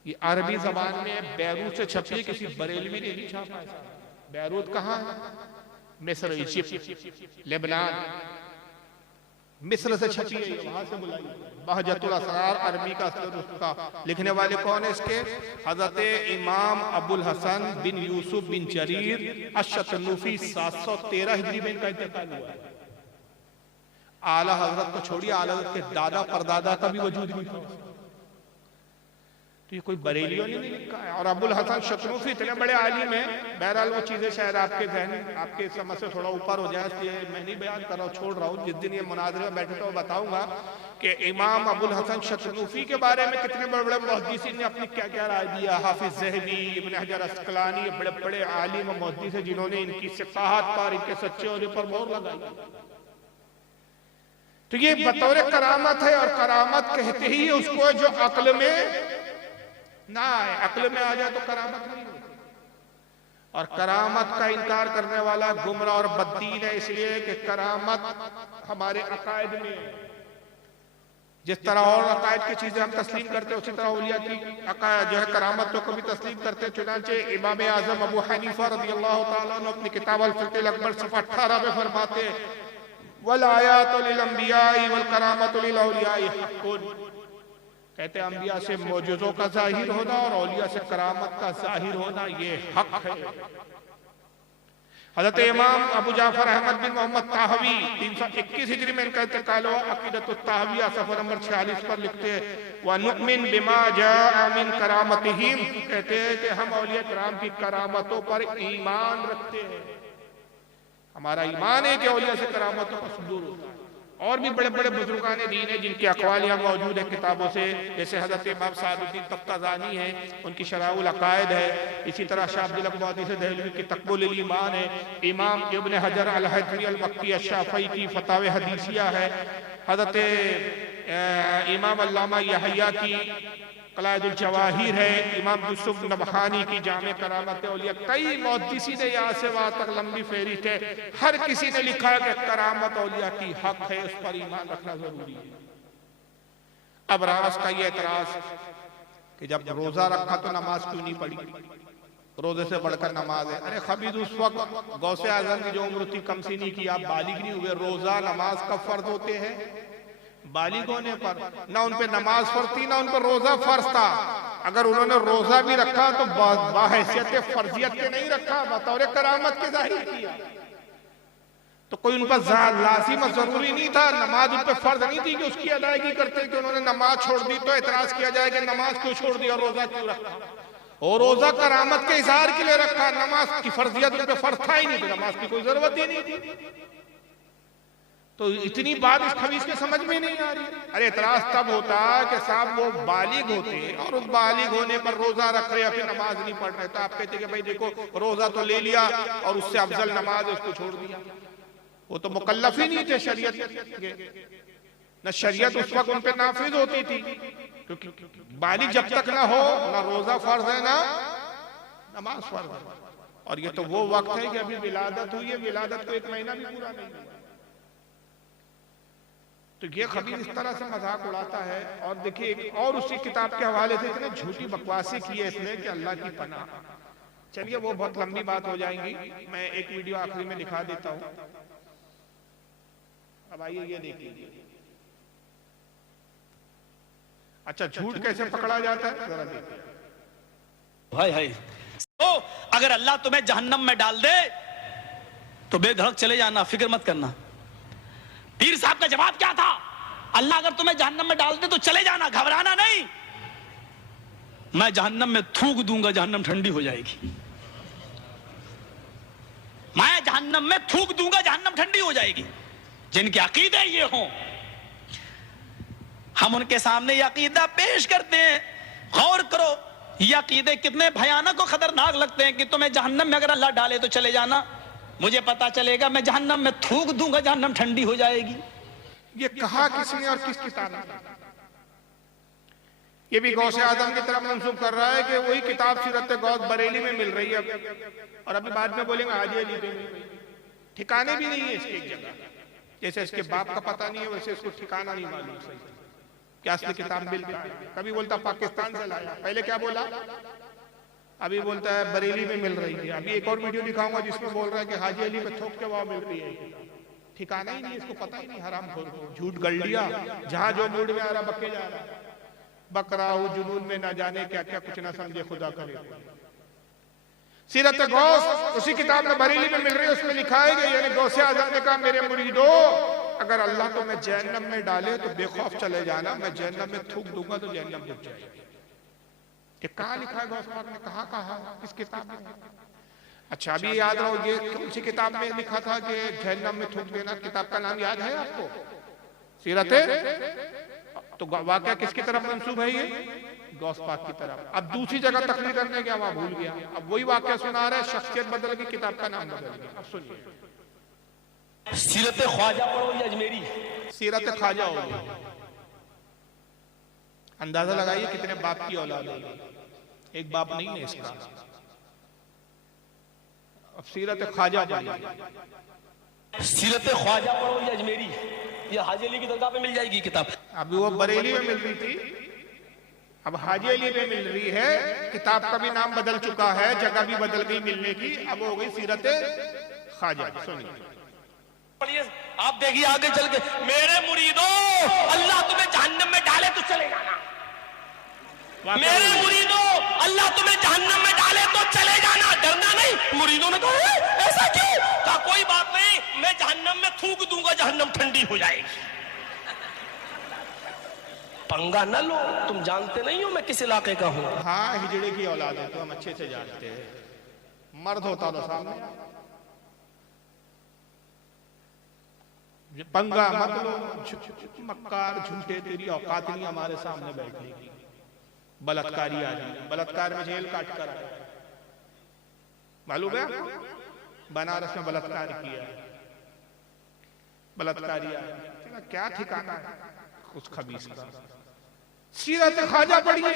ये अरबी जबान में बैरूत से छपी है, किसी बरेलवी ने नहीं छापा है। बैरूत कहाँ है? मिस्र, इजिप्ट, लेबनान, मिस्र से छपी है, वहां से बुलाई। बहजतुल असरार अरबी का उसका लिखने वाले कौन है इसके? हजरत इमाम अबुल हसन बिन यूसुफ बिन जरीर अश-शतनूफी 713 हिजरी में इनका इंतकाल हुआ है। आला हजरत को छोड़िए, आला हजरत के दादा परदादा का भी वजूद नहीं था। तो ये कोई बरेलियों ने नहीं लिखा है। और अबुल हसन शतनूफी इतने बड़े आलिम हैं, बहरहाल वो चीजें शायद आपके जहन, आपके समझ से थोड़ा ऊपर हो जाए, इसलिए मैं नहीं बयान कर रहा हूँ, छोड़ रहा हूँ। जिस दिन ये मुनाजरे में बैठे तो बताऊंगा कि इमाम अबुल हसन शतनूफी के बारे में कितने बड़े बड़े मुहद्दिसीन ने अपनी क्या क्या राय दिया। हाफिज ज़हबी, इब्न हजर अस्कलानी, ये बड़े बड़े आलिम और मुहद्दिस हैं जिन्होंने इनकी सिफाहत पर, इनके सच्चे होने पर मोहर लगाई। तो ये बतौर करामत है, और करामत कहते ही उसको जो अक्ल में ना आए, अक्ल में आ जाए तो करामत नहीं होती। और करामत का इनकार करने वाला गुमराह और बद्दीन है, इसलिए कि करामत हमारे अकायद में, जिस तरह और अकायद की चीजें हम तस्लीम करते हैं, उसी तरह औलिया की अकायद जो है करामतों को भी तस्लीम करते हैं। चुनांचे इमाम आजम अबू हनीफा रज़ियल्लाहु ताला अन्हु अपनी किताब अल-फ़िक़्हुल अकबर सफ़ा 18 में फरमाते हैं, वल आयातु लिल अंबियाई वल करामतु लिल औलियाई हक़्क़ुन। कहते हैं अंबिया से मौजूज़ों का जाहिर होना और औलिया से करामत का जाहिर होना ये हक है। हज़रत इमाम अबू जाफर अहमद बिन मोहम्मद ताहवी 321 हिजरी में इनका इंतकाल हुआ। अक़ीदतुत ताहविया सफ़र नंबर 46 पर लिखते हैं, व नुअमिन बिमा जाअ मिन करामतिहिम, कहते हैं कि हम औलिया किराम की करामतों पर ईमान रखते हैं। हमारा ईमान है कि औलिया से करामतों का सुदूर होता है। और भी बड़े बड़े बुजुर्गान दीन है जिनके अक़वाल यहाँ मौजूद है किताबों से, जैसे हज़रत इमाम सादुद्दीन तफ्ताज़ानी है, उनकी शराउल अक़ायद है। इसी तरह शाह अब्दुल हक मुहद्दिस दहलवी की तक़्बुल ईमान है। इमाम इब्न हजर अल हैथमी अल मक्की अश-शाफ़ई की फ़तावे हदीसिया है। हज़रत इमाम अल्लामा यहया की क़लाइदुल जवाहिर है। इमाम यूसुफ नबहानी की जामे करामत औलिया। कई मुहद्दिसीन ने यहाँ से वहाँ तक लंबी फेहरिस्त है, हर किसी ने लिखा है कि करामत औलिया की हक है, उस पर ईमान रखना जरूरी है। अब रास का ये एतराज कि जब रोजा रखा तो नमाज क्यों नहीं पढ़ी? रोजे से बढ़कर नमाज है। अरे खबीज, उस वक्त गौसे आजम की जो उम्र थी कम सी नहीं की, आप बालिग नहीं हुए। रोजा नमाज कब फर्ज होते हैं? बालिग होने पर। ना उन पे नमाज फर्ज थी, ना उन पर रोजा फर्ज था। अगर उन्होंने रोजा भी रखा तो बाहैसियत फर्जियत के नहीं रखा, बतौर करामत के जाहिर किया। तो कोई उन पर लाजिम जरूरी नहीं था, नमाज उन पर फर्ज नहीं थी कि उसकी अदायगी करते कि उन्होंने नमाज छोड़ दी तो एतराज किया जाए कि नमाज क्यों छोड़ दी और रोजा क्यों रखा। और रोजा करामत के इज़हार के लिए रखा, नमाज की फर्जियत उन पर फर्ज था ही नहीं, तो नमाज की कोई जरूरत ही नहीं थी। तो इतनी बात इस खबीस के समझ में नहीं आ रही। अरे एतराज तब होता कि साहब वो बालिग होते और उस बालिग होने पर रोजा रख रहे या फिर नमाज नहीं पढ़ रहे, तो आप कहते कि भाई देखो रोजा तो ले लिया और उससे अफजल नमाज उसको छोड़ दिया। वो तो मुकल्लफ ही नहीं थे शरीयत के, न शरीयत उस वक्त उन पे नाफिज होती थी, क्योंकि बालिग जब तक ना हो ना रोजा फर्ज है ना नमाज फर्ज है। और ये तो वो वक्त है कि अभी विलादत हुई है, विलादत को 1 महीना भी पूरा नहीं हुआ। तो ये खबीर इस तरह से मजाक उड़ाता है। और देखिए और उसी किताब के हवाले से इतने झूठी बकवासी की है इसने कि अल्लाह की पनाह। चलिए वो बहुत लंबी बात हो जाएगी, मैं एक वीडियो आखिरी में दिखा देता हूं। अब आइए ये देख लीजिए। अच्छा, झूठ कैसे पकड़ा जाता है जरा देखिए। हाय हाय, तो अगर अल्लाह तुम्हें जहन्नम में डाल दे तो बेधड़क चले जाना, फिक्र मत करना। पीर साहब का जवाब क्या था? अल्लाह अगर तुम्हें जहन्नम में डाल दे तो चले जाना, घबराना नहीं। मैं जहन्नम में थूक दूंगा, जहन्नम ठंडी हो जाएगी। मैं जहन्नम में थूक दूंगा, जहन्नम ठंडी हो जाएगी। जिनके अकीदे ये हों, हम उनके सामने ये अकीदा पेश करते हैं। गौर करो, ये अकीदे कितने भयानक और खतरनाक लगते हैं कि तुम्हें जहन्नम में अगर अल्लाह डाले तो चले जाना। मुझे पता चलेगा, मैं जहन्नम में थूक दूंगा, जहन्नम ठंडी हो जाएगी। ये कहा किसने और किस किताब में? ये भी गौसे आजम की तरफ मंसूब कर रहा है कि वही किताब सीरत गौस बरेली में मिल रही है। और अभी बाद में बोलेंगे हाजी अली पे मिल रही है। ठिकाने भी नहीं है इसके एक जगह। जैसे इसके बाप का पता नहीं है, वैसे इसको ठिकाना नहीं मालूम सही क्या असली किताब मिलता है। कभी बोलता पाकिस्तान से लाया, पहले क्या बोला, अभी बोलता है बरेली में मिल रही है। अभी एक और वीडियो दिखाऊंगा जिसमें बोल रहा है कि हाजी अली पे थोक के वहां मिल रही है। ठिकाना ही नहीं, इसको पता ही नहीं, हराम खोर को झूठ गढ़ लिया, जहां जो मूड में आ रहा बके जा रहा है। बकरा हो जुनून में ना जाने क्या क्या कुछ ना समझे, खुदा करे। सीरत गौस उसी किताब में बरेली में मिल रही है, उसमें लिखा है कि यानी गौसे आजम ने कहा, मेरे मुरीदो अगर अल्लाह तो मैं जहन्नम में डाले तो बेखौफ चले जाना, मैं जहन्नम में थूक दूंगा तो जहन्नम डूब जाएगी। ये कहाँ लिखा है गौस पाक ने? कहा किस किताब में? अच्छा अभी याद रहो, ये कौन सी किताब में लिखा था कि जहन्नम में थूक देना? किताब का नाम याद है आपको? सीरत। तो वाकया किसकी तरफ मंसूब है? ये गौस पाक की तरफ। अब दूसरी जगह तकलीफ करने गया, वहां भूल गया। अब वही वाकया सुना रहा है, शख्सियत बदल गई, किताब का नाम बदल गया। अब सुनिए, सीरत ख्वाजा पढ़ो या अजमेरी? सीरत ख्वाजा हो गई। अंदाजा लगाइए कितने बाप की औलाद है। एक बाप नहीं है इसका। अब सीरत ख्वाजा पढ़िए। सीरत ख्वाजा पढ़ो या अजमेरी? या हाजी अली की दरगाह पे मिल जाएगी किताब। अभी वो बरेली में मिल रही थी, अब हाजी अली में मिल रही है। किताब का भी नाम बदल चुका है, जगह भी बदल गई मिलने की। अब हो गई सीरत ख्वाजा। सुनिए, पढ़िए, आप देखिए आगे चल के, मेरे मुरीदो अल्लाह तुम्हें जहन्नम में डाले तो चले जाना। मेरे मुरीदो अल्लाह तुम्हें जहन्नम में डाले तो चले जाना, डरना नहीं। मुरीदों ने कहा ऐसा क्यों? कहा कोई बात नहीं, मैं जहन्नम में थूक दूंगा, जहन्नम ठंडी हो जाएगी। पंगा न लो, तुम जानते नहीं हो मैं किस इलाके का हूं। हाँ, हिजड़े की औलाद है तो हम अच्छे से जानते हैं। मर्द होता तो सामने। पंगा मत लो, मक्कार झूठे, तेरी औकात नहीं हमारे सामने बैठने की। बलात्कारी आदमी, बलात्कार में जेल काट कर आया, मालूम है? बनारस में बलात्कार किया, बलात्कारी आदमी, क्या ठिकाना है उस खबीस का। सीरत ख्वाजा पढ़िए,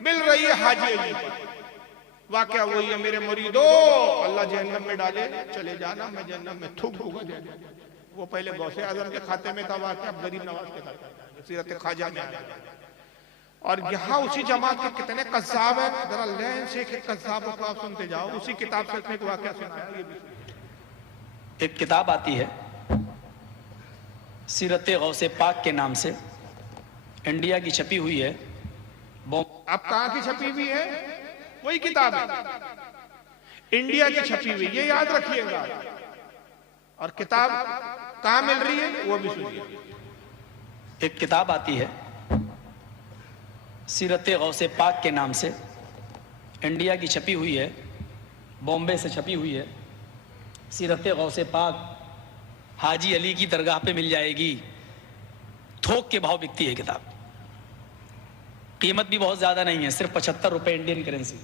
मिल रही है हाजी अली। वाकया वही है, मेरे मुरीदो अल्लाह जहन्नम में डाले चले जाना, मैं जहन्नम में थूक दूंगा। वो पहले गौसे आजम के खाते में था वाकया, अब गरीब नवाज के खाते में सीरत ख्वाजा में आ गया। और यहाँ उसी जमात के कितने कज़्ज़ाब है, जरा लैन से एक कज़्ज़ाबों को आप सुनते जाओ। उसी किताब से एक वाकया सुनाया। ये भी एक किताब आती है सीरत गौसे पाक के नाम से, इंडिया की छपी हुई है। अब कहाँ की छपी हुई है? वही किताब है, इंडिया की छपी हुई, ये याद रखिएगा। और किताब कहाँ मिल रही है वो भी सुनिए। एक किताब आती है सीरत गौसे पाक के नाम से, इंडिया की छपी हुई है, बॉम्बे से छपी हुई है। सीरत गौसे पाक हाजी अली की दरगाह पे मिल जाएगी। थोक के भाव बिकती है किताब, कीमत भी बहुत ज्यादा नहीं है, सिर्फ 75 रुपए इंडियन करेंसी।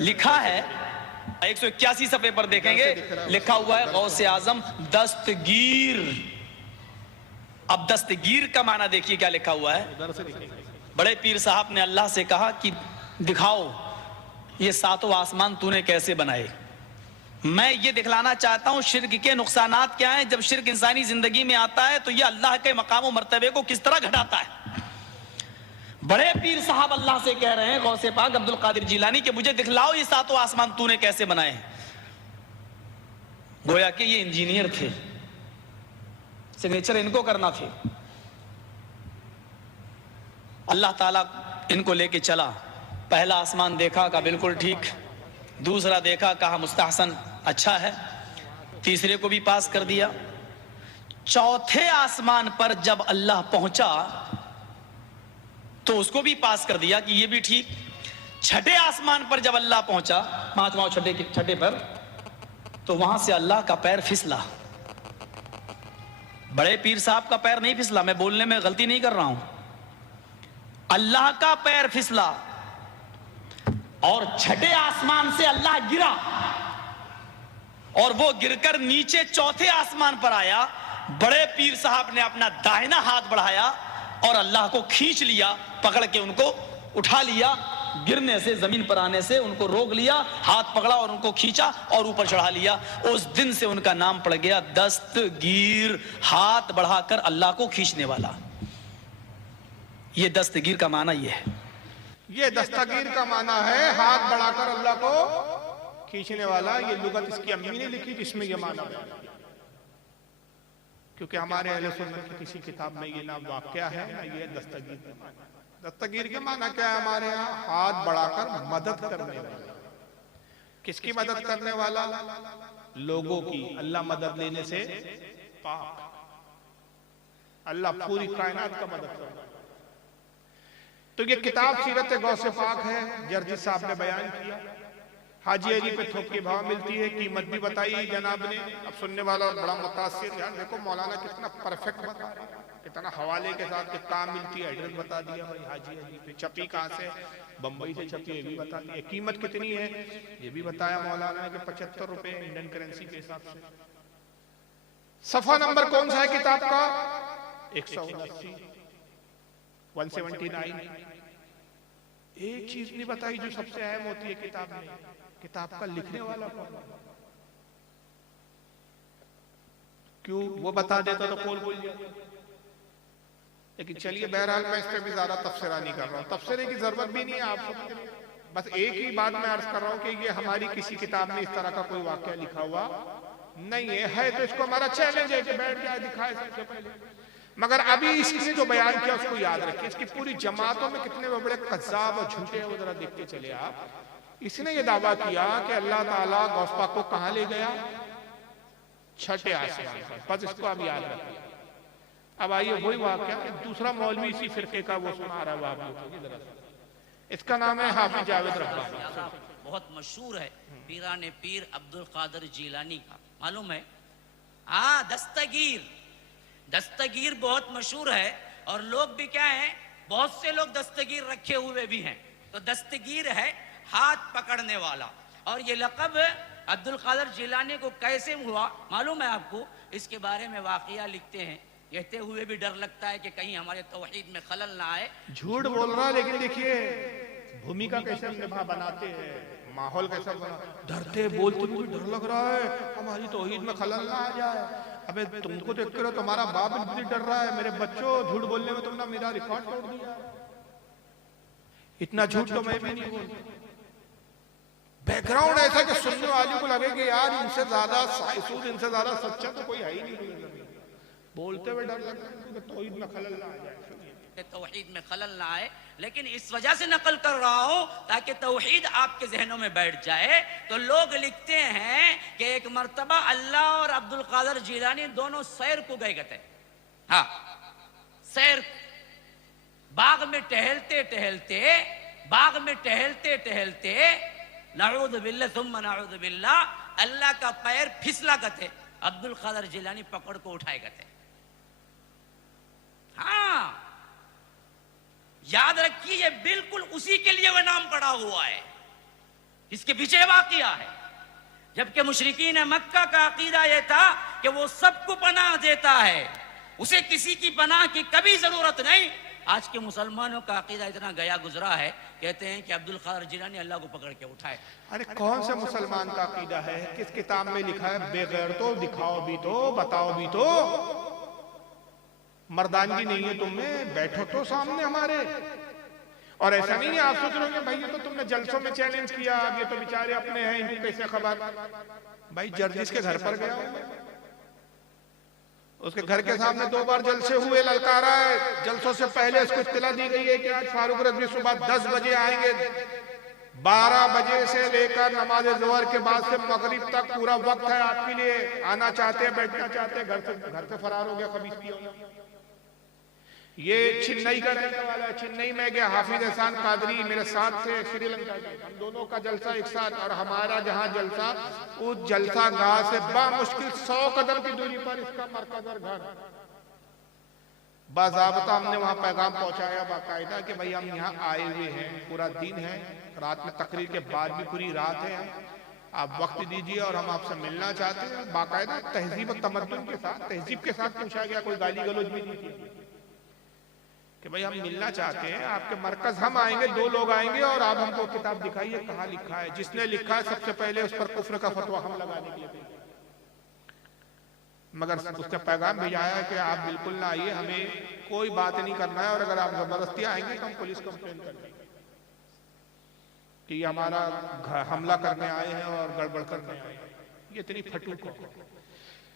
लिखा है 181 सफ़े पर देखेंगे, लिखा हुआ है गौसे आजम दस्तगीर। अब दस्तगीर का माना देखिए क्या लिखा हुआ है। बड़े पीर साहब ने अल्लाह से कहा कि दिखाओ ये सातों आसमान तूने कैसे बनाए। मैं ये दिखलाना चाहता हूं शिर्क के नुकसानात क्या हैं। जब शिर्क इंसानी जिंदगी में आता है तो ये अल्लाह के मकाम और मर्तबे को किस तरह घटाता है। बड़े पीर साहब अल्लाह से कह रहे हैं, गौसे पाक अब्दुल कादिर जिलानी, के मुझे दिखलाओ ये सातों आसमान तूने कैसे बनाए हैं। गोया कि ये इंजीनियर थे, सिग्नेचर इनको करना थे। अल्लाह ताला इनको लेके चला, पहला आसमान देखा, कहा बिल्कुल ठीक, दूसरा देखा, कहा मुस्तहसन, अच्छा है, तीसरे को भी पास कर दिया। चौथे आसमान पर जब अल्लाह पहुंचा तो उसको भी पास कर दिया कि ये भी ठीक। छठे आसमान पर जब अल्लाह पहुंचा, पांचवां छठे पर, तो वहां से अल्लाह का पैर फिसला। बड़े पीर साहब का पैर नहीं फिसला, मैं बोलने में गलती नहीं कर रहा हूं, अल्लाह का पैर फिसला और छठे आसमान से अल्लाह गिरा और वो गिरकर नीचे चौथे आसमान पर आया। बड़े पीर साहब ने अपना दाहिना हाथ बढ़ाया और अल्लाह को खींच लिया, पकड़ के उनको उठा लिया, गिरने से, जमीन पर आने से उनको रोक लिया, हाथ पकड़ा और उनको खींचा और ऊपर चढ़ा लिया। उस दिन से उनका नाम पड़ गया दस्तगीर, हाथ बढ़ाकर अल्लाह को खींचने वाला। ये दस्तगीर का माना ये है, ये दस्तगीर का माना है हाथ बढ़ाकर अल्लाह को खींचने वाला। ये लुगत इसकी अम्मी ने लिखी जिसमें ये माना है, क्योंकि हमारे अहले सुन्नत की किसी किताब में ये ना वाक़या है ना ये दस्तगीर का माना। दस्तगीर के माना क्या है हमारे यहाँ? हाथ बढ़ाकर मदद करने वाला। किसकी मदद करने वाला? लोगों की। अल्लाह मदद लेने से पाक, अल्लाह पूरी कायनात का मदद करता है। तो ये किताब सीरत गौसे पाक है, जर्जी साहब ने बयान किया। हाजी अली पे थोक के भाव मिलती है, कीमत भी बताई जनाब ने। अब सुनने वाला बड़ा मुतासिर, यार देखो मौलाना कितना परफेक्ट बता रहे हैं, कितना हवाले के साथ किताब मिलती है, एड्रेस बता दिया भाई हाजी अली पे, छपी कहाँ से, बम्बई से छपी, ये भी बता दिया, कीमत कितनी है ये भी बताया मौलाना ने कि 75 रुपए इंडियन करेंसी के हिसाब से। सफा नंबर कौन सा है किताब का? 179, 179। एक चीज नहीं बताई जो सबसे अहम होती है किताब में, किताब का लिखने वाला कौन? क्यों? वो बता देता तो पोल बोल जाता। लेकिन चलिए बहरहाल मैं इस पर भी ज्यादा तफसीरा नहीं कर रहा हूँ, तफसीरे की जरूरत भी नहीं है, आप सब बस एक ही बात मैं अर्ज कर रहा हूँ कि ये हमारी किसी किताब में इस तरह का कोई वाकया लिखा हुआ नहीं है तो इसको हमारा चैलेंज है कि बैठ जाए दिखाए सबसे पहले। मगर अभी इसने जो बयान किया उसको याद रखिए, इसकी पूरी जमातों में कितने बड़े कज़्ज़ाब और झूठे हैं वो जरा देखते चले आप। इसने ये दावा किया कि अल्लाह ताला गौस पाक को कहां ले गया? छठे आसमान पर। बस इसको अब याद रखिए। अब आइए वही वाकया दूसरा मौलवी इसी फिरके का वो सुना रहा है आप लोगों को, इसका नाम है हाफिज जावेद रब्बानी, बहुत मशहूर है, पीराने पीर अब्दुल कादिर जिलानी का, मालूम है? हाँ, दस्तगीर, दस्तगीर बहुत मशहूर है और लोग भी क्या है, बहुत से लोग दस्तगीर रखे हुए भी हैं। तो दस्तगीर है हाथ पकड़ने वाला। और ये लक़ब अब्दुल कादिर जिलानी को कैसे हुआ मालूम है आपको? इसके बारे में वाक़िया लिखते हैं, कहते हुए भी डर लगता है कि कहीं हमारे तौहीद में खलल ना आए। झूठ बोल रहा है, लेकिन देखिए भूमिका कैसे हम निभा बनाते हैं, माहौल कैसा बना, डरते बोलते हुए डर लग रहा है हमारी तौहीद में खलल ना आ जाए। अबे तुमको देख कर तुम्हारा बाप भी डर रहा है, मेरे बच्चों झूठ बोलने में तुमने मेरा रिकॉर्ड तोड़ दिया। इतना झूठ तो मैं भी नहीं बोलता। बैकग्राउंड ऐसा कि सुनने वाले को लगे कि यार इनसे ज्यादा साइसूद, इनसे ज्यादा सच्चा तो कोई है ही नहीं। बोलते हुए डर लगता है कि तौहीद में खलल ना आ जाए, तौहीद में खलल ना आए। लेकिन इस वजह से नकल कर रहा हूं ताकि तौहीद आपके जहनों में बैठ जाए। तो लोग लिखते हैं कि एक मर्तबा अल्लाह और अब्दुल कादिर जिलानी दोनों सैर को गए थे। हाँ, सैर, बाग में टहलते टहलते, बाग में टहलते टहलते, नऊज़ु बिल्लाह सुम्मा नऊज़ु बिल्लाह, अल्लाह का पैर फिसला गए, अब्दुल कादिर जिलानी पकड़ को उठाए गए। हाँ, याद रखिए ये बिल्कुल उसी के लिए वह नाम पड़ा हुआ है, इसके पीछे वाकया है। जबकि मुशरिकीन मक्का का अकीदा यह था कि वो सबको पनाह देता है, उसे किसी की पनाह की कभी जरूरत नहीं। आज के मुसलमानों का अकीदा इतना गया गुजरा है, कहते हैं कि अब्दुल कादिर जिलानी अल्लाह को पकड़ के उठाए। अरे कौन से मुसलमान का अकीदा है? किस किताब में लिखा है? बेगैर तो दिखाओ भी तो, बताओ भी तो, मर्दानगी नहीं है तुम में, बैठो तो सामने हमारे, और ऐसा नहीं है आप सोच रहे होंगे भाई ये तो तुमने जलसों में चैलेंज किया, ये तो बेचारे अपने हैं, इनको कैसे खबर। भाई जर्जिस के घर पर गया, उसके घर के सामने 2 बार जलसे हुए, ललकारा है। जलसों से पहले उसको इत्तला दी गई है कि आज फारूक रज़वी सुबह 10 बजे आएंगे। 12 बजे से लेकर नमाज ज़ोहर के बाद से मगरिब तक पूरा वक्त है आपके लिए। आना चाहते हैं, बैठना चाहते हैं, घर से फरार हो गया खबीस। ये चेन्नई का रहने वाला है, चेन्नई में गया। हाफिज एहसान कादरी मेरे साथ से श्रीलंका के, हम दोनों का जलसा एक साथ। और हमारा जहां जलसा, उस जलसा गाह से बामुश्किल 100 कदम की दूरी पर इसका मरकज और घर। बाज़ाब्ता हमने वहां पैगाम पहुंचाया बाकायदा कि भाई हम यहाँ आए हुए हैं, पूरा दिन है, रात में तकरीर के बाद भी पूरी रात है, आप वक्त दीजिए और हम आपसे मिलना चाहते हैं। बाकायदा तहजीब और तमद्दुन के साथ, तहजीब के साथ पूछा गया, कोई गाली गलौज भी नहीं की कि भाई हम मिलना चाहते हैं आपके मरकज, हम आएंगे, 2 लोग आएंगे और आप हमको किताब दिखाइए कहाँ लिखा है। जिसने लिखा है सबसे पहले उस पर कुफ्र का फतवा हम लगाने के लिए, मगर उसका पैगाम भेजाया कि आप बिल्कुल ना आइए, हमें कोई बात नहीं करना है, और अगर आप जबरदस्ती आएंगे तो हम पुलिस कंप्लेन कर देंगे कि हमारा हमला करने आए हैं और गड़बड़ करने आए हैं। ये इतनी फटूक हो।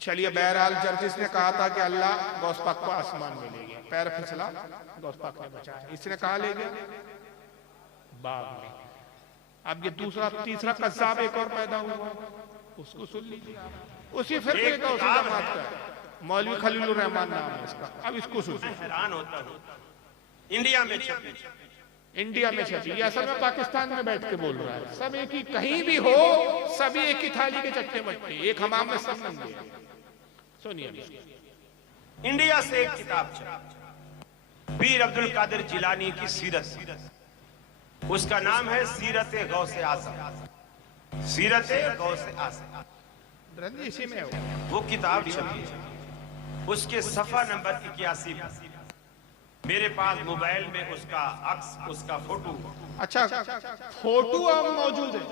चलिए, बहरहाल जर्जिस ने कहा था कि अल्लाह गौस पाक को आसमान में ले गया, पैर फिसला, गौस पाक ने बचाया। इसने कहा ले गया बाग में। अब ये तीसरा कज़्ज़ाब एक और पैदा हुआ, उसको सुन लीजिए आप। उसी फिरके का, उसी जमात का, मौलवी खलीलुर रहमान नाम है इसका। अब इसको सुनिए। हैरान होता हूं, इंडिया में छपी, इंडिया में छपी, ये असल में पाकिस्तान में बैठ के बोल रहा है। सब एक ही, कहीं भी हो सभी एक ही थाली के चट्टे बट्टे, एक हमाम में सब नंगे। सुनिए, इंडिया से एक किताब छपी, पीर अब्दुल कादिर जिलानी की सीरत, उसका नाम है सीरत गौसे आज़म, सीरत गौसे आज़म। इसी में वो किताब छपी है, उसके सफा नंबर 81 पर मेरे पास मोबाइल में उसका अक्स, उसका फोटो। अच्छा, फोटो अब मौजूद है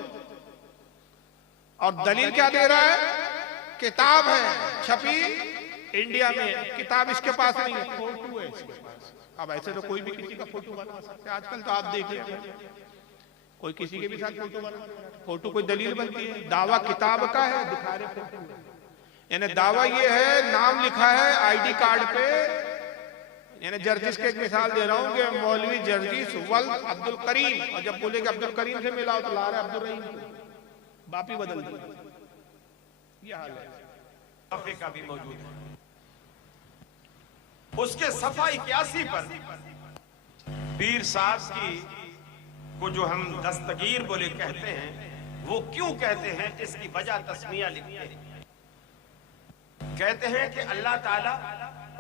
और दलील क्या दे रहा है? किताब है छपी इंडिया में, किताब इसके पास नहीं है, फोटो है इसके पास। अब ऐसे तो कोई भी किसी का फोटो बना सकते हैं, आजकल तो आप देख रहे हैं कोई किसी के भी साथ फोटो बना, फोटो कोई दलील बनती है। दावा किताब का है, दिखा रहे फोटो, यानी दावा ये है, नाम लिखा है आईडी कार्ड पे। यानी जर्जिस के एक मिसाल दे रहा हूँ कि मौलवी जर्जिस वल अब्दुल करीम, और जब बोले कि अब्दुल करीम से मिला हो तो ला रहा है अब्दुल रहीम को, बापी बदल दी। ये हाल है। सफे का भी मौजूद है, उसके सफा 81 पर पीर साहब की को जो हम दस्तगीर बोले कहते हैं, वो क्यों कहते हैं इसकी वजह तस्मिया लिखते हैं। कहते हैं कि अल्लाह ताला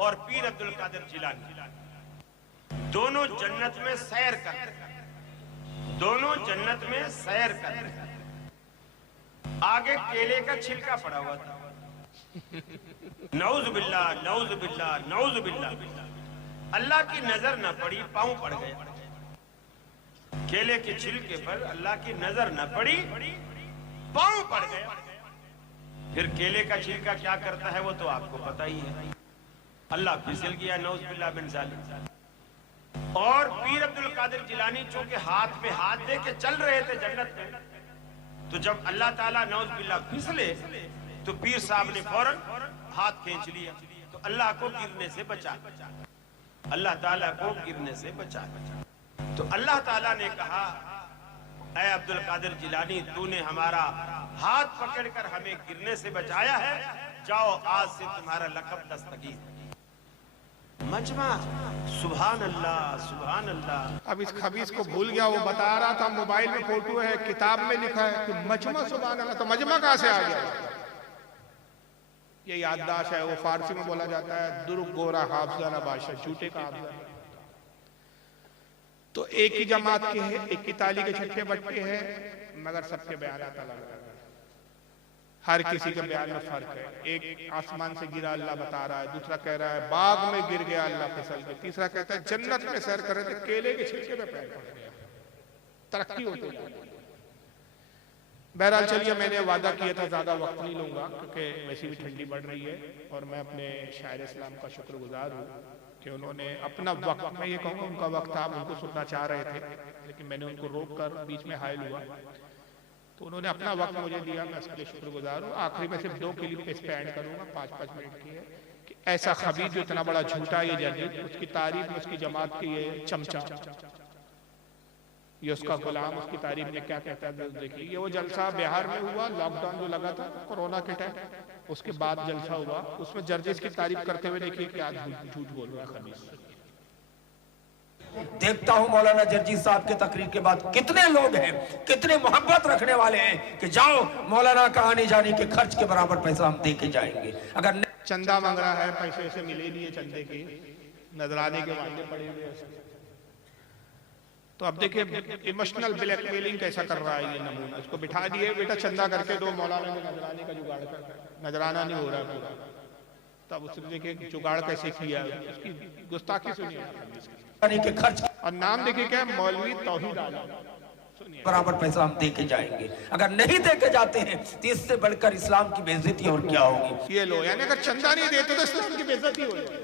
और पीर अब्दुल कादिर जिलानी दोनों जन्नत में सैर करते हैं, दोनों जन्नत में सैर करते हैं। आगे केले का छिलका पड़ा हुआ था, नऊज़ बिल्लाह, नऊज़ बिल्लाह, नऊज़ बिल्लाह। अल्लाह की नजर न पड़ी, पांव पड़ गया। केले के छिलके पर अल्लाह की नजर न पड़ी, पांव पड़ गया। फिर केले का छिलका क्या करता है वो तो आपको पता ही है। अल्लाह फिसल गया, नऊज़ बिल्लाह बिन ज़ालिम। और पीर अब्दुल कादिर जिलानी चूंकि हाथ पे हाथ दे के चल रहे थे जन्नत में, तो जब अल्लाह ताला नऊज़ बिल्लाह फिसले तो पीर साहब ने फौरन हाथ खींच लिया, तो अल्लाह को गिरने से बचा, अल्लाह ताला को गिरने से बचा। तो अल्लाह ताला ने कहा, ऐ अब्दुल कादिर जिलानी, तूने हमारा हाथ पकड़कर हमें गिरने से बचाया है, जाओ आज से तुम्हारा लक़ब दस्तगीर। मजमा, सुभान अल्लाह, सुभान अल्लाह। अब इस खबीस को भूल गया, वो बता रहा था मोबाइल में फोटो है, किताब में लिखा है कि मजमा, सुभान अल्लाह। तो मजमा कहां से आ गया? ये याददाश्त है, वो फारसी में बोला जाता है दुर्ग गोरा हाफजाना बादशाह, झूठे का हाफजा। तो एक ही जमात के हैं, एक ही ताली के छठे बट्टे हैं, मगर सबके बयान अलग है, हर किसी के बयान में फर्क है। एक आसमान से गिरा अल्लाह बता रहा है, दूसरा कह रहा है बाग में गिर गया अल्लाह फिसल के, तीसरा कहता है जन्नत में सैर कर रहे थे, केले के छिलके पे पैर पड़ गया। तरक्की होती है। बहरहाल चलिए, मैंने वादा किया था ज्यादा वक्त नहीं लूंगा क्योंकि वैसे भी ठंडी बढ़ रही है और मैं अपने शायर इस्लाम का शुक्रगुजार हूँ कि उन्होंने अपना वक्त, मैं ये कहूँगा उनका वक्त था, उनको सुनना चाह रहे थे, लेकिन मैंने उनको रोक कर बीच में हायल हुआ, तो उन्होंने अपना वक्त मुझे दिया, मैं इसके लिए शुक्रगुजार हूँ। आखिरी में सिर्फ 2 क्लिप इस पे ऐड करूँगा, 5-5 मिनट की है, कि ऐसा खबीज जो इतना बड़ा झूठा ये जर्जी, उसकी तारीफ में उसकी जमात की ये चमचा, ये उसका गुलाम उसकी तारीफ में क्या कहता है देखिए। ये वो जलसा बिहार में हुआ, लॉकडाउन जो लगा था कोरोना के टाइम, उसके बाद जलसा हुआ, उसमें जर्जिस की तारीफ करते हुए देखिए क्या झूठ बोल रहा है खबीज। देखता हूं मौलाना जर्जी साहब के तकरीर के बाद कितने लोग हैं, कितने मोहब्बत रखने वाले हैं कि जाओ मौलाना का आने जाने के खर्च के बराबर पैसा हम दे के जाएंगे। अगर चंदा मांग रहा है, पैसे से मिले नहीं है चंदे के, नजराने के वादे पड़े हुए हैं। तो अब देखिए इमोशनल ब्लैकमेलिंग कैसा कर रहा है ये नमूना। इसको बिठा दिए, बेटा चंदा करके दो, मौलाना के नजराने का जुगाड़ कर, नजराना नहीं हो रहा पूरा। तब उसने देखिए जुगाड़ कैसे किया, उसकी गुस्ताखी सुनिए के खर्च और नाम देखिए क्या, मौलवी तौहीद आलम, बराबर पैसा हम दे के जाएंगे। अगर नहीं दे के जाते हैं तो इससे बढ़कर इस्लाम की बेइज्जती और क्या होगी। ये लो, यानी अगर चंदा नहीं देते तो इस्लाम की बेइज्जती हो जाए।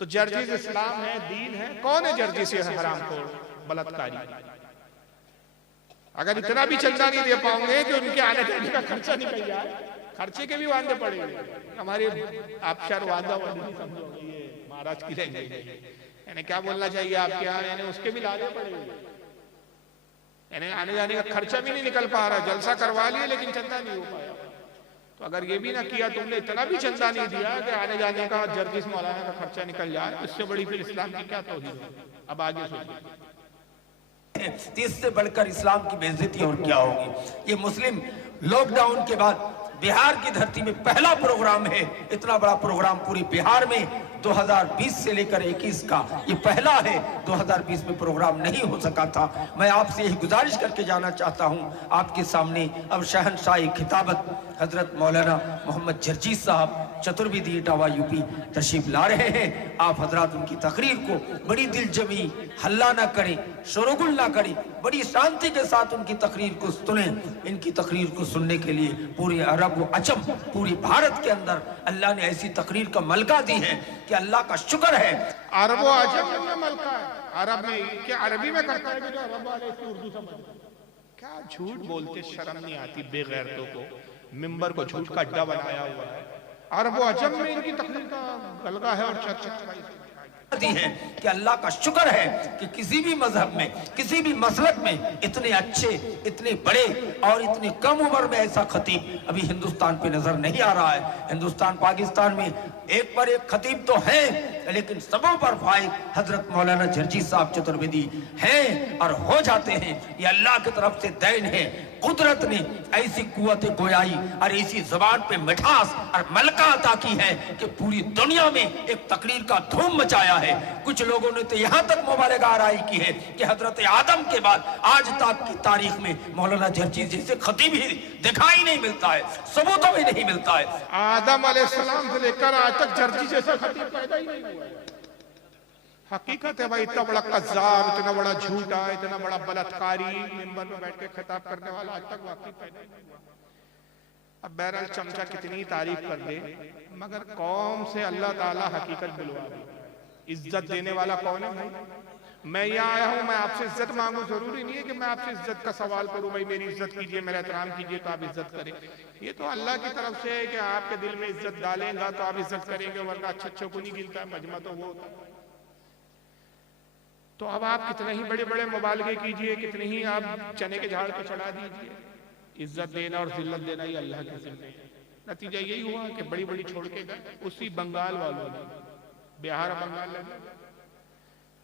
तो जर्जिस इस्लाम है, दीन है। कौन है जर्जिस? ये हरामखोर बलात्कारी। अगर इतना भी चंदा नहीं दे पाओगे कि उनके आने जाने का खर्चा निकल जाए, खर्चे के भी वादे पड़ेंगे। हमारे आप शहर वादा समझोगे, ये महाराज की रहेंगे, यानी क्या बोलना चाहिए आपके यहाँ, यानी उसके भी लादे पड़ेंगे, यानी आने जाने का खर्चा भी नहीं निकल पा रहा। जलसा करवा लिए लेकिन चंदा नहीं हो पाया। तो अगर ये भी ना किया, तुमने इतना भी चंदा नहीं दिया कि आने जाने का जर्जिस मौलाना का खर्चा निकल जाए, इससे बड़ी फिर इस्लाम की क्या तौहीद है। अब आगे सुनिए। इससे बढ़कर इस्लाम की बेइज्जती और क्या होगी। ये मुस्लिम लॉकडाउन के बाद बिहार की धरती में पहला प्रोग्राम है। इतना बड़ा प्रोग्राम पूरी बिहार में 2020 से लेकर 21 का ये पहला है। 2020 में प्रोग्राम नहीं हो सका था। मैं आपसे यही गुजारिश करके जाना चाहता हूं आपके सामने। अब शहंशाही खिताबत हजरत मौलाना मोहम्मद जर्जी साहब चतुर्वेदी इटावा यूपी तशरीफ ला रहे हैं। आप हजरात उनकी तकरीर को बड़ी दिलजमी, हल्ला ना करें, शोरगुल ना करें, बड़ी शांति के साथ उनकी तकरीर को सुने। इनकी तकरीर को सुनने के लिए पूरे अरब व अजम, पूरी भारत के अंदर अल्लाह ने ऐसी तकरीर का मलका दी है कि अल्लाह का शुक्र है। अरब व अजम में मलका है, अरब में क्या अरबी में करता है जो अरब वाले इसकी उर्दू समझ। क्या झूठ बोलते, शर्म नहीं आती बेगैरतों को। मिंबर को झूठ का अड्डा बनाया हुआ है। अरब व अजम में इनकी तकरीर का गलगा है और चर्चा दी है कि अल्लाह का शुक्र है कि किसी भी मजहब में, किसी भी मसलक में इतने अच्छे, इतने बड़े और इतने कम उम्र में ऐसा खतीब अभी हिंदुस्तान पे नजर नहीं आ रहा है। हिंदुस्तान पाकिस्तान में एक पर एक खतीब तो है, लेकिन सबों पर फाइज हजरत मौलाना जर्जी साहब चतुर्वेदी हैं और हो जाते हैं। ये अल्लाह की तरफ से देन है। कुदरत ने ऐसी कुव्वत गोयाई और ऐसी जुबान पे मिठास और मलका अता की है कि पूरी दुनिया में एक तकरीर का धूम मचाया है। कुछ लोगों ने तो यहाँ तक मुबालगाराई की है कि हजरत आदम के बाद आज तक की तारीख में मौलाना जर्जी जैसे खतीब ही दिखाई नहीं मिलता है, सबूतों में नहीं मिलता है। आदम अलैहिस्सलाम से लेकर आज तक जर्जी जैसा खतीब पैदा ही नहीं हुआ। हकीकत है भाई, इतना बड़ा कज़्ज़ाब, इतना बड़ा झूठा, इतना बड़ा बलात्कारी मिंबर में बैठ के खिताब करने वाला आज तक वाकई पैदा ही नहीं हुआ। अब बहरहाल चमचा कितनी तारीफ कर दे, मगर कौम से अल्लाह ताला हकीकत बुलवा दे। इज्जत देने वाला कौन है भाई? मैं यहाँ आया हूँ, मैं आपसे इज्जत मांगू, जरूरी नहीं है कि मैं आपसे इज्जत का सवाल करूँ, भाई मेरी इज्जत कीजिए, मेरा एहतराम कीजिए तो आप इज्जत करें। ये तो अल्लाह की तरफ से है कि आपके दिल में इज्जत डालेगा तो आप इज्जत करेंगे, वरना अच्छे को नहीं गिनता, मजमा तो वो होता है। तो अब आप कितने ही बड़े बड़े मुबालगे कीजिए, कितने ही आप चने के झाड़ पे चढ़ा दीजिए, इज्जत देना और जिल्लत देना ही अल्लाह के ज़िम्मे है। नतीजा यही हुआ कि बड़ी बड़ी छोड़ के गए। उसी बंगाल वालों ने, बिहार बंगाल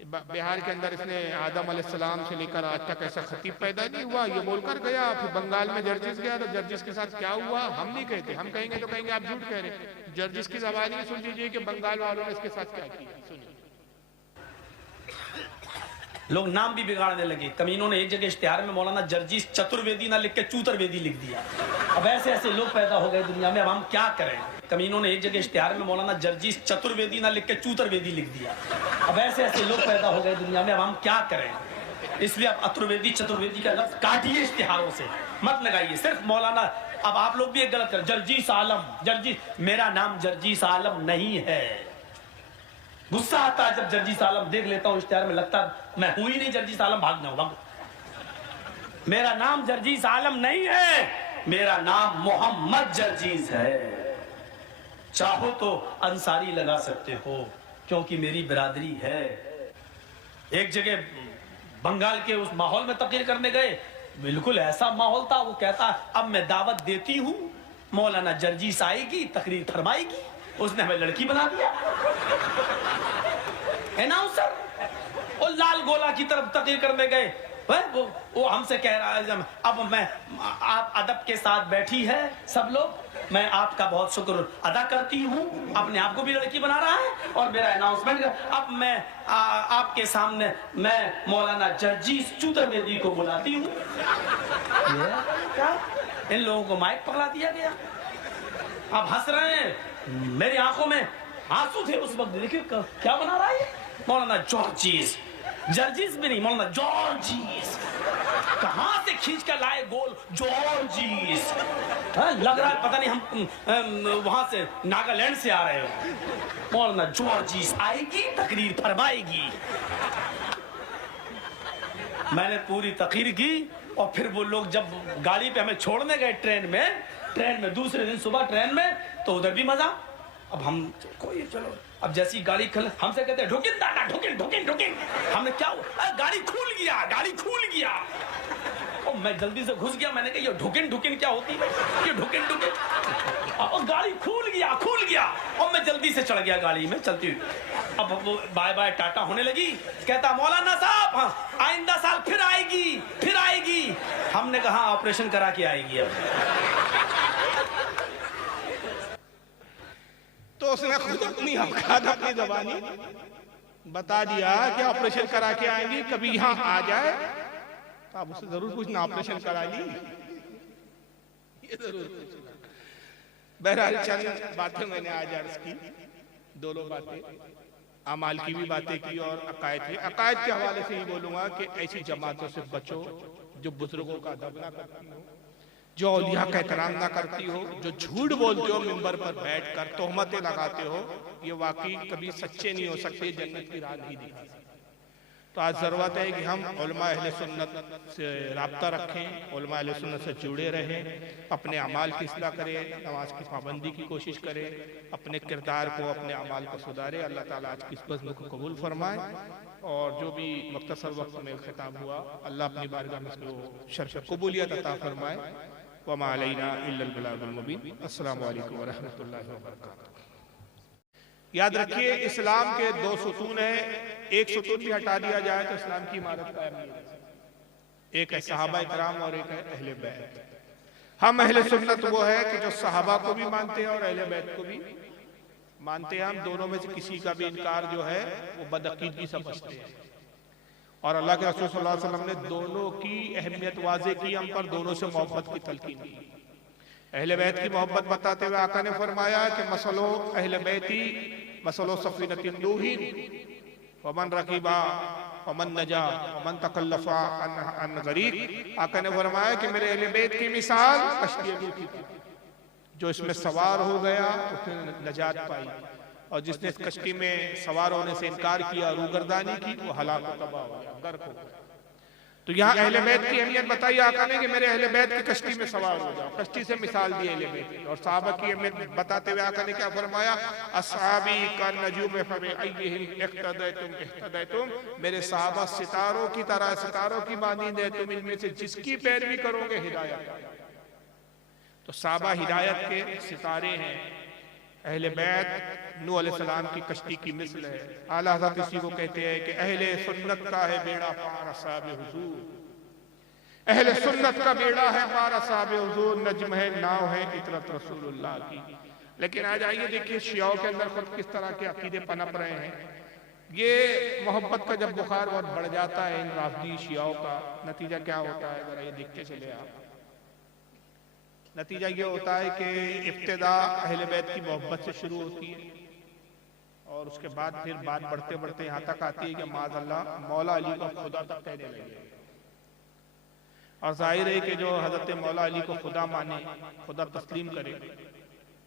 बिहार के अंदर इसने आदम अलैहिस्सलाम से लेकर आज तक ऐसा खतीब पैदा नहीं हुआ, ये बोलकर गया। फिर बंगाल में जर्जिस गया, तो जर्जिस के साथ क्या हुआ हम नहीं कहते, हम कहेंगे तो कहेंगे आप झूठ कह रहे। जर्जिस की ज़बान ही सुन लीजिए कि बंगाल वालों ने इसके साथ क्या किया। सुनिए, लोग नाम भी बिगाड़ने लगे। कमीनों ने एक जगह इश्तिहार में मौलाना जर्जी चतुर्वेदी ना लिख के चूतरवेदी लिख दिया। अब ऐसे ऐसे लोग पैदा हो गए दुनिया में, अब हम क्या करें। कमीनों ने एक जगह इश्तिहार में मौलाना जर्जी चतुर्वेदी ना लिख के चूतरवेदी लिख दिया। अब ऐसे ऐसे लोग पैदा हो गए दुनिया में, अब हम क्या करें। इसलिए अब अतुर्वेदी चतुर्वेदी का लफ्ज काटिए, इश्तिहारों से मत लगाइए। सिर्फ मौलाना, अब आप लोग भी एक गलत कर, जर्जी आलम, जर्जी, मेरा नाम जर्जी आलम नहीं है। गुस्सा आता है जब जर्जी सालम देख लेता हूँ इश्तिहार में, लगता मैं हूं ही नहीं जर्जी सालम, भाग जाऊं भाग। मेरा नाम जर्जीस आलम नहीं है, मेरा नाम मोहम्मद जर्जीस है। चाहो तो अंसारी लगा सकते हो क्योंकि मेरी बिरादरी है। एक जगह बंगाल के उस माहौल में तकरीर करने गए, बिल्कुल ऐसा माहौल था। वो कहता अब मैं दावत देती हूँ, मौलाना जर्जीस आएगी, तकरीर फरमाएगी। उसने हमें लड़की बना दिया। अनाउंसर और लाल गोला की तरफ तकरीर करने गए, वो हमसे कह रहा है अब मैं, आप अदब के साथ बैठी है सब लोग, मैं आपका बहुत शुक्र अदा करती हूँ। अपने आप को भी लड़की बना रहा है और मेरा अनाउंसमेंट। अब मैं आपके सामने मैं मौलाना जर्जीस चूतरवेदी को बुलाती हूँ। क्या इन लोगों को माइक पकड़ा दिया गया। आप हंस रहे हैं, मेरी आंखों में आंसू थे उस वक्त। देखिए क्या बना रहा है मौलाना जर्जीस, जर्जीस भी नहीं, मौलाना जॉर्जीस। कहां से खींच कर लाए गोल जॉर्जीस। लग रहा है पता नहीं हम वहां से नागालैंड से आ रहे हो। मौलाना जॉर्जीस आएगी, तकरीर फरमाएगी। मैंने पूरी तकरीर की और फिर वो लोग जब गाड़ी पे हमें छोड़ने गए ट्रेन में दूसरे दिन सुबह ट्रेन में, तो उधर भी मजा। अब हम कोई चलो, अब जैसी गाड़ी हमसे कहते हैं ढुकिन दादा, ढुकिन ढुकिन ढुकिन। हमने क्या गाड़ी खुल गया। और मैं जल्दी से घुस गया। मैंने कहा ये ढुकिन ढुकिन क्या होती है, ये ढुकिन ढुकिन। और गाड़ी खुल गया और मैं जल्दी से चढ़ गया गाड़ी में चलती हुई। अब वो बाय बाय टाटा होने लगी। कहता मौलाना साहब हाँ, आइंदा साल फिर आएगी। हमने कहा ऑपरेशन करा के आएगी। अब तो उसने खुद अपनी औकात, अपनी ज़बानी बता दिया कि ऑपरेशन करा के आएंगी। कभी यहाँ आ जाए तो आप उससे जरूर पूछना ऑपरेशन करा ली, ये जरूर पूछना। बहरहाल चंद बातें मैंने आज अर्ज की, दोनों बातें, अमाल की भी बातें की और अकायद की। अकायद के हवाले से ही बोलूंगा कि ऐसी जमातों से बचो जो बुजुर्गों का अदब ना करती हो, जो औलिया का एहतराम ना करती हो, जो झूठ बोलते हो मिंबर पर बैठकर, तोहमतें लगाते हो। ये वाकई कभी सच्चे नहीं हो सकते, जन्नत की राह नहीं दिखा सकते। तो आज जरूरत है कि हम उलमा अहले सुन्नत से राब्ता रखें, उलमा अहले सुन्नत से जुड़े रहें, अपने अमाल की इस्लाह करें, नमाज की पाबंदी की कोशिश करें, अपने किरदार को, अपने अमाल को सुधारें। अल्लाह ताला आज की इस बज़्म को कबूल फरमाए। और जो भी मुख्तसर वक्त में खिताब हुआ, अल्लाह अपनी बारगाह में इसको शर्फ कबूलियत अता फरमाए। वमा अलैना इल्लल बलागुल मुबीन। अस्सलामु अलैकुम व रहमतुल्लाहि व बरकातुहू। याद रखिए, इस्लाम के दो सुतून हैं, एक सुतून भी हटा दिया जाए तो इस्लाम की इमारत कायम नहीं हो सकती। एक है सहाबा इकराम और एक है अहले बैत। हम अहले सुन्नत वो है कि जो सहाबा को भी मानते हैं और अहले बैत को भी मानते हैं। हम दोनों में से किसी का भी इनकार जो है वो बदअकीदगी समझते हैं। और अल्लाह के रसूल सल्लल्लाहु अलैहि वसल्लम ने दोनों की अहमियत वाज़े की, हम पर दोनों से मोहब्बत की तलकीन की। अहले बैत की मोहब्बत बताते हुए आका ने फरमाया कि मसलो अहले बैती मसलो सफीनतिन नूहिन वमन रकीबा वमन नजा वमन तकल्लफा अन गरीक। आका ने फरमाया कि मेरे अहले बैत की मिसाल कश्ती नूह की थी। जो इसमें सवार हो गया उसने नजात पाई, और जिसने इस कश्ती में सवार होने से इनकार किया, रूगर्दानी की, वो हलाक तबाह हो गया, गर्क हो गया। तो यहाँ अहले बैत की अहमियत बताई आका ने कि मेरे अहले बैत की कश्ती में सवार हो जाओ। कश्ती से मिसाल दी अहले बैत की। और सहाबा की अहमियत बताते हुए आका ने क्या फरमाया, अस्हाबी का नजूम फबिअय्यिहिम इक्तदैतुम इह्तदैतुम। मेरे सहाबा सितारों की तरह, सितारों की मानींद है, तुम इनमें से जिसकी पैरवी करोगे हिदायत। तो सहाबा हिदायत के सितारे हैं। अहले बैत नूह अलैहिस्सलाम की कश्ती की मिसल है। आला हज़रत इसी को कहते हैं कि अहले सुन्नत का है बेड़ा पार असहाबे हुजूर। अहले सुन्नत का बेड़ा है पार असहाबे हुजूर, नज्म है, नाव है इतरत रसूलुल्लाह की। लेकिन आज आइए देखिए शियाओं के अंदर खुद किस तरह के अकीदे पनप रहे हैं। ये मोहब्बत का जब बुखार बहुत बढ़ जाता है इन राफदी शियाओं का, नतीजा क्या होता है जरा ये देखते चले आप। नतीजा ये होता है कि इब्तिदा अहले बैत की मोहब्बत से शुरू होती है और उसके बाद फिर बात बढ़ते बढ़ते यहाँ तक आती है कि माज़अल्लाह मौला अली को खुदा तक कहने लगे। और जाहिर है कि जो हजरत मौला अली को खुदा माने, खुदा तस्लीम करे,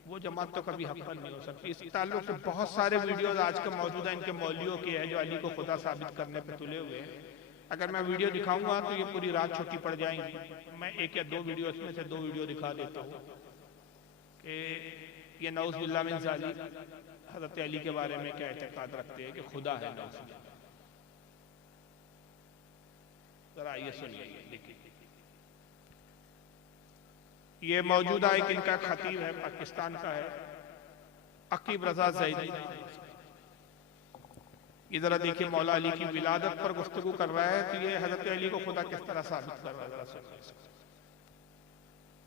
वो जमात तो कभी हक पर नहीं हो सकती। इस ताल्लुक से बहुत सारे वीडियोस आज के मौजूदा इनके मौलियों के हैं जो अली को खुदा साबित करने पे तुले हुए हैं। अगर मैं वीडियो दिखाऊंगा तो ये पूरी रात छोटी पड़ जाएंगी। मैं एक या दो वीडियो में से 2 वीडियो दिखा देता हूँ कि ये नऊज़ बिल्लाह मिन ज़ालिक हज़रत अली के बारे में क्या एतकाद रखते हैं कि खुदा है नऊज़ बिल्लाह। जरा ये सुनिए, देखिए ये मौजूदा एक इनका खतीब है, पाकिस्तान का है, अकीब रजा ज़ैदी। ये जरा देखिए मौला अली की विलादत पर गुफ्तगू कर रहा है, तो ये हजरत अली को खुदा किस तरह साबित कर रहा है।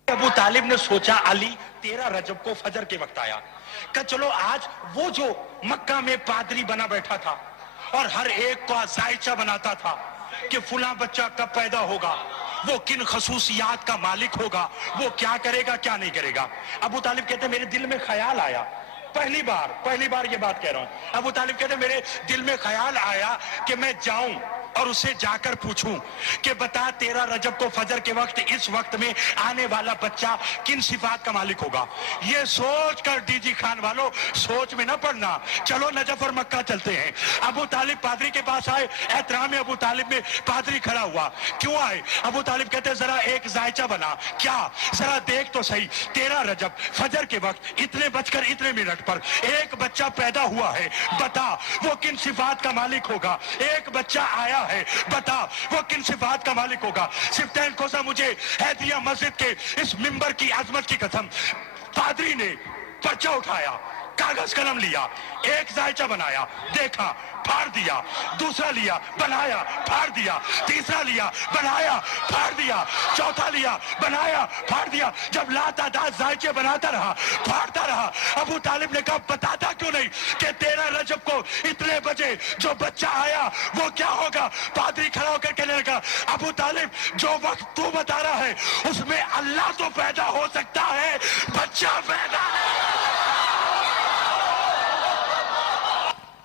अबू तालिब ने सोचा अली 13 रजब को फजर के वक्त आया, कहा चलो आज वो जो मक्का में पादरी बना बैठा था और हर एक को जायचा बनाता था कि फुला बच्चा कब पैदा होगा, वो किन खसूसियात का मालिक होगा, वो क्या करेगा क्या नहीं करेगा। अबू तालिब कहते मेरे दिल में ख्याल आया, पहली बार ये बात कह रहा हूं। अबू तालिब कहते मेरे दिल में ख्याल आया कि मैं जाऊं और उसे जाकर पूछूं कि बता 13 रजब को फजर के वक्त इस वक्त में आने वाला बच्चा किन सिफात का मालिक होगा। ये सोच कर डीजी खान वालों सोच में न पड़ना, चलो नजफ और मक्का चलते हैं। अबू तालिब पादरी के पास आए, एहतराम अबू तालिब में पादरी खड़ा हुआ, क्यों आए? अबू तालिब कहते जरा एक जायचा बना, क्या जरा देख तो सही 13 रजब फजर के वक्त इतने बजकर इतने मिनट पर एक बच्चा पैदा हुआ है, बता वो किन सिफात का मालिक होगा। एक बच्चा आया है, बता वो किन सिफात का मालिक होगा। सिफ्तैन खोसा मुझे हैदिया मस्जिद के इस मिंबर की अजमत की कसम, पादरी ने पर्चा उठाया, कागज कलम लिया, एक जायचा बनाया, देखा, फाड़ दिया, दूसरा लिया, बनाया, फाड़ दिया, तीसरा लिया, बनाया, फाड़ दिया, चौथा लिया, बनाया, फाड़ दिया। जब लातादाद जायचे बनाता रहा, फाड़ता रहा, अबू तालिब ने कहा बताता क्यों नहीं कि 13 रजब को इतने बजे जो बच्चा आया वो क्या होगा। पादरी खड़ा होकर कहने लगा अबू तालिब जो वक्त तू बता रहा है उसमें अल्लाह तो पैदा हो सकता है, बच्चा पैदा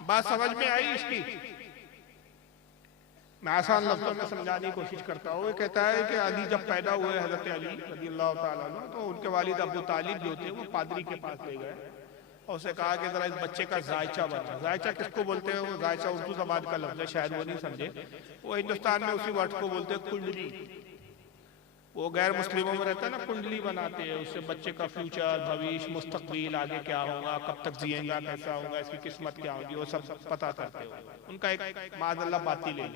बात समझ में आई इसकी? मैं आसान लफ्जों में समझाने की कोशिश करता हूँ। कहता है कि अली जब पैदा हुए हजरत अली रज़ियल्लाहु ताला अन्हु, तो उनके वालिद अबू तालिब जो थे वो पादरी के पास ले गए और उसे कहा कि जरा इस बच्चे का जायचा बना। जायचा किसको बोलते हैं? वो जायचा उर्दू जबान का लफ्ज है, शायद वो नहीं समझे। वो हिंदुस्तान में उसी वर्ड को बोलते हैं कुंडली। वो गैर मुस्लिमों में रहता है ना, कुंडली बनाते हैं, उससे बच्चे का फ्यूचर, भविष्य, मुस्तकबिल, आगे क्या होगा, कब तक जिएगा, कैसा होगा, इसकी किस्मत क्या होगी, वो सब पता करते हो। उनका एक माज़अल्लाह बातिल है।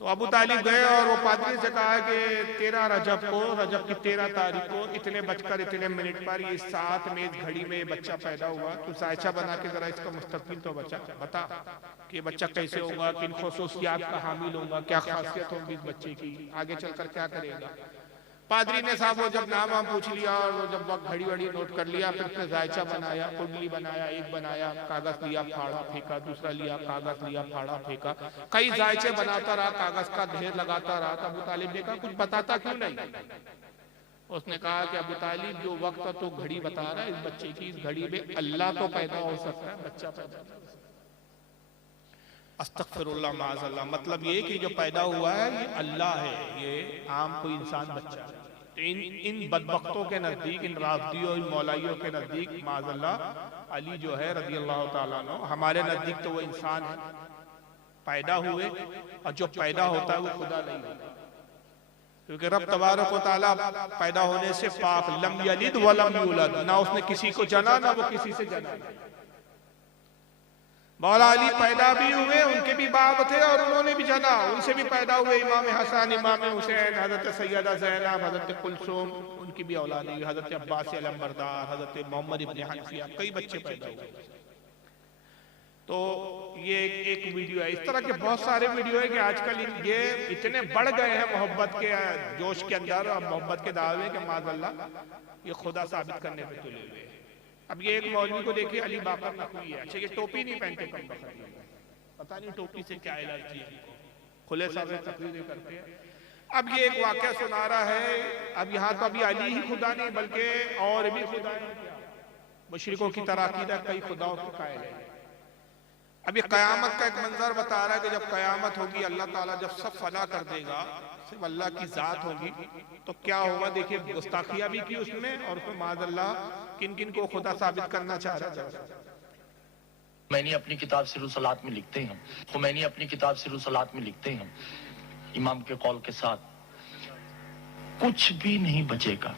तो अबू तालिब गए और वो पादरी से कहा कि 13 रजब को, रजब की 13 तारीख को इतने बजकर इतने मिनट पर ये 7 में इस घड़ी में ये बच्चा पैदा हुआ, तो जायचा बना के जरा इसका मुस्तकबिल तो बता कि बच्चा कैसे होगा, किन खसूसियात का हामिल होगा, क्या खासियत होगी इस बच्चे की, आगे चलकर क्या करेगा। पादरी ने साहब वो जब नाम पूछ लिया और वो जब वक्त घड़ी वड़ी नोट कर लिया, फिर उसने जायचा बनाया, कुंडली बनाया, एक बनाया, कागज लिया, फाड़ा फेंका, दूसरा लिया, कागज लिया, फाड़ा फेंका, कई जायचे बनाता रहा, कागज का ढेर लगाता रहा। तो अबू तालिब ने कहा कुछ बताता क्यों नहीं? उसने कहा कि अबू तालिब जो वक्त तो घड़ी बता रहा है इस बच्चे की, इस घड़ी में अल्लाह तो पैदा हो सकता है, बच्चा पैदा नहीं हो सकता। अस्तगफिरुल्लाह माज़अल्लाह। मतलब ये कि जो पैदा हुआ है ये अल्लाह है, ये आम कोई इंसान बच्चा है। तो इन बदबख्तों के नजदीक, इन राफ़िदियों, इन मौलाइयों के नजदीक माज़अल्लाह अली जो है रज़ियल्लाहु ताला अन्हु, हमारे नजदीक तो वो इंसान है, पैदा हुए, और जो पैदा होता है वो खुदा नहीं होता, क्योंकि रब तबारक व तआला पैदा होने से पाक, लम यलिद व लम यूलद, ना उसने किसी को जना ना वो किसी से जना। मौला अली पैदा भी हुए, उनके भी बाप थे और उन्होंने भी जना, उनसे भी पैदा हुए इमाम हसन, इमाम हुसैन, हजरत सैयदा ज़ैनब, हजरत कुलसूम, उनकी भी औलाद हुई, हजरत अब्बास अलमबरदार, हजरत मोहम्मद इब्न हनफिया, कई बच्चे पैदा हुए। तो ये एक वीडियो है। इस तरह के बहुत सारे वीडियो है कि आजकल ये इतने बढ़ गए हैं मोहब्बत के जोश के अंदर और मोहब्बत के दावे के माज़अल्लाह ये खुदा साबित करने पे तुले हुए हैं। अब ये एक मौलवी को देखिए, अली बाकर नकवी है, अच्छा ये टोपी नहीं पहनते, कम पता नहीं टोपी से क्या एलर्जी है, खुले सर में तकरीरें करते हैं। अब ये एक वाकया सुना रहा है। अब यहाँ तो अभी अली ही खुदा नहीं बल्कि और भी खुदा है, मुशरिकों की तरह अकीदा कई खुदाओं के कायल है। अब ये कयामत का एक मंजर बता रहा है कि जब कयामत होगी, अल्लाह ताला जब सब फना कर देगा, सिर्फ अल्लाह की जात होगी तो क्या होगा? देखिए गुस्ताखिया भी की उसमें, और उसमें माज़अल्लाह किन किन को खुदा साबित करना चाह रहा है। मैंने अपनी किताब सिर सलात में लिखते हैं, खुमैनी अपनी किताब सिर सलात में लिखते हैं, इमाम के कौल के साथ कुछ भी नहीं बचेगा।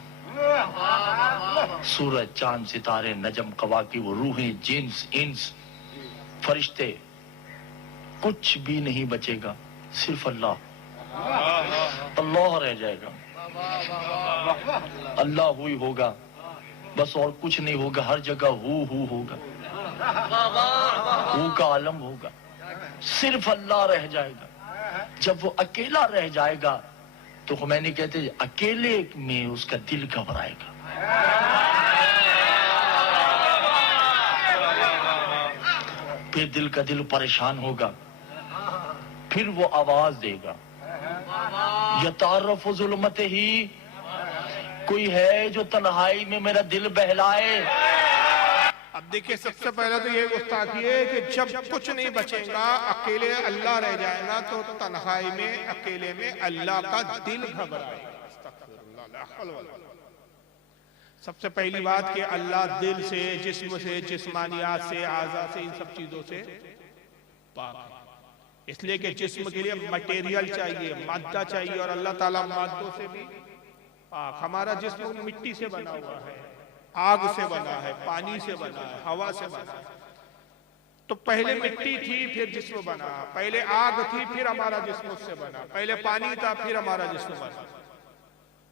सूरज, चांद, सितारे, नजम, कवाकी, वो रूहें, जिन्स, इंस, फरिश्ते, कुछ भी नहीं बचेगा, सिर्फ अल्लाह। अल्लाह रह जाएगा, अल्लाह हुई होगा बस, और कुछ नहीं होगा। हर जगह हु होगा, हु का आलम होगा, सिर्फ अल्लाह रह जाएगा। जब वो अकेला रह जाएगा तो खुमैनी कहते हैं अकेले में उसका दिल घबराएगा। फिर दिल का दिल परेशान होगा, फिर वो आवाज देगा, यतारफ़ ज़ुल्मत ही, कोई है जो तन्हाई में मेरा दिल बहलाए। अब देखिए सबसे पहले तो ये गुस्ताखी है कि जब कुछ नहीं बचेगा, अकेले अल्लाह रह जाएगा, तो तन्हाई में अकेले में अल्लाह का दिल घबराएगा। सबसे पहली बात कि अल्लाह दिल से, जिस्म से, जिस्मानियात से, आज़ा से, इन सब चीजों से पाक है। इसलिए कि जिस्म के लिए मटेरियल चाहिए, मादा चाहिए, और अल्लाह ताला मादों से भी पाक। हमारा जिस्म मिट्टी से बना हुआ है, आग से बना है, पानी से बना है, हवा से बना है। तो पहले मिट्टी थी, फिर जिस्म बना, पहले आग थी, फिर हमारा जिस्म उससे बना, पहले पानी था, फिर हमारा जिस्म बना।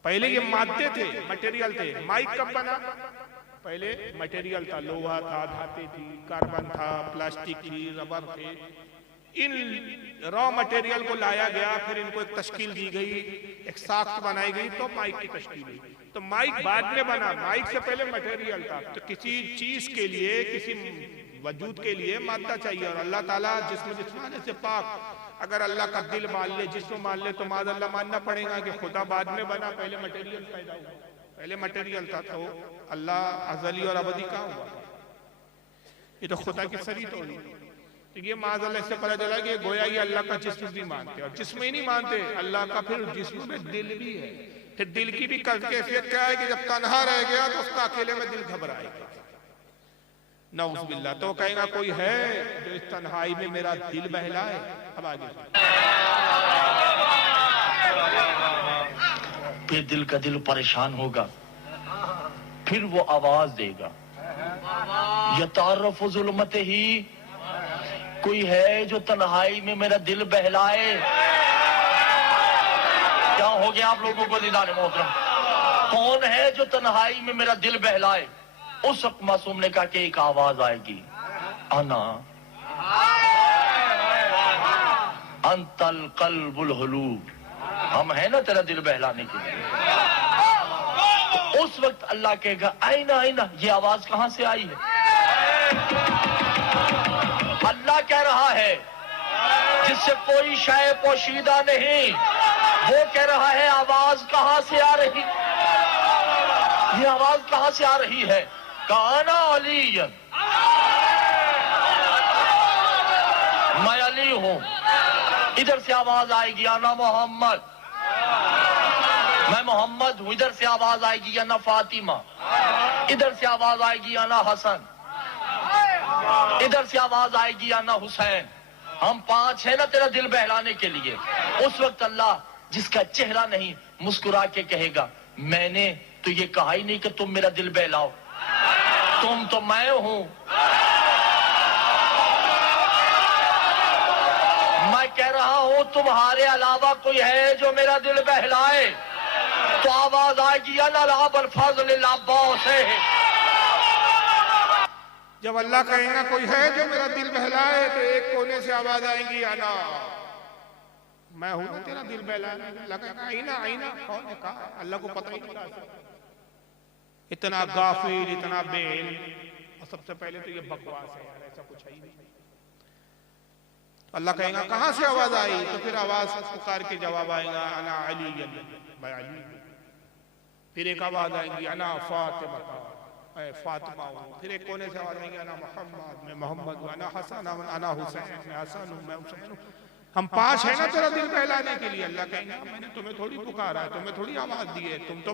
पहले ये मादे थे, मटेरियल थे। माइक कब बना? पहले मटेरियल था, लोहा था, धातु थी, कार्बन था, प्लास्टिक थी, रबर थे। इन रॉ मटेरियल को लाया गया, फिर इनको एक तश्कील दी गई, एक साख्त बनाई गई, तो माइक की तश्कील हुई। तो माइक बाद में बना, माइक से पहले मटेरियल था। तो किसी चीज के लिए, किसी वजूद के लिए मादा चाहिए, और अल्लाह ताला जिस्म जिस्माने से पाक। अगर अल्लाह का दिल मान ले, जिस्म मान ले, तो माज़अल्लाह मानना पड़ेगा कि खुदा बाद में बना, पहले मटेरियल पैदा हुआ। पहले मटेरियल था, तो अल्लाह अज़ली और अबदी कहाँ हुआ? ये तो खुदा की सरी तो हुई। तो ये माज़अल्लाह इससे पता चला कि गोया ये अल्लाह का जिस्म भी मानते, और जिस्म ही नहीं मानते अल्लाह का, फिर जिस्म में दिल भी है। फिर दिल की भी कैफियत क्या है कि जब तन्हा रह गया तो उसका अकेले में दिल घबराएगा, नऊज़ बिल्लाह। तो कहेगा कोई है जो इस तन्हाई में मेरा दिल बहलाए। अब आगे फिर दिल का दिल परेशान होगा, फिर वो आवाज देगा, यतारफ़ ज़ुल्मत ही, कोई है जो तन्हाई में मेरा दिल बहलाए। क्या हो गया आप लोगों को दीदार मोहतरम? कौन है जो तन्हाई में मेरा दिल बहलाए? उस वक्त मासूम ने कहा कि एक आवाज आएगी, अना अंतल कल्बुल हुलूब, हम है ना तेरा दिल बहलाने के लिए। तो उस वक्त अल्लाह कहेगा आईना आईना, ये आवाज कहां से आई है? अल्लाह कह रहा है जिससे कोई शय पोशीदा नहीं, वो कह रहा है आवाज कहां से आ रही, ये आवाज कहां से आ रही है? काना अलीयन, मैं अली हूं। इधर से आवाज आएगी आना मोहम्मद, मैं मोहम्मद हूं। इधर से आवाज आएगी आना फातिमा, इधर से आवाज आएगी आना हसन, इधर से आवाज आएगी आना हुसैन। हम पांच है ना तेरा दिल बहलाने के लिए। उस वक्त अल्लाह जिसका चेहरा नहीं मुस्कुरा के कहेगा मैंने तो ये कहा ही नहीं कि तुम मेरा दिल बहलाओ, तुम तो मैं हूं। मैं कह रहा हूं तुम्हारे अलावा कोई है जो मेरा दिल बहलाए। तो आवाज आएगी से। जब अल्लाह कहेगा कोई है जो मेरा दिल बहलाए, तो एक कोने से आवाज आएगी आना, मैं हूं ना तेरा दिल बहलाने। अल्लाह कहेगा आईना आईना, कौन है? कहा अल्लाह को पता ही नहीं था। इतना गाफिल, इतना बेइल्म, और सबसे पहले तो ये बकवास है यार, ऐसा कुछ है ही नहीं। अल्लाह कहेगा कहां से आवाज आई? तो फिर आवाज पुकार के जवाब आएगा अना अली, मैं अली। फिर एक आवाज आएगी अना फातिमा, मैं फातिमा हूं। फिर एक कोने से आवाज आएगी अना मोहम्मद, मैं मोहम्मद हूं। अना हसन, अना हुसैन, मैं हसन हूं, मैं हुसैन हूं। हम पास है ना तेरा दिल बहलाने के लिए। अल्लाह कहेंगे मैंने तुम्हें थोड़ी पुकारा है, तुम्हें थोड़ी आवाज दी है, तुम तो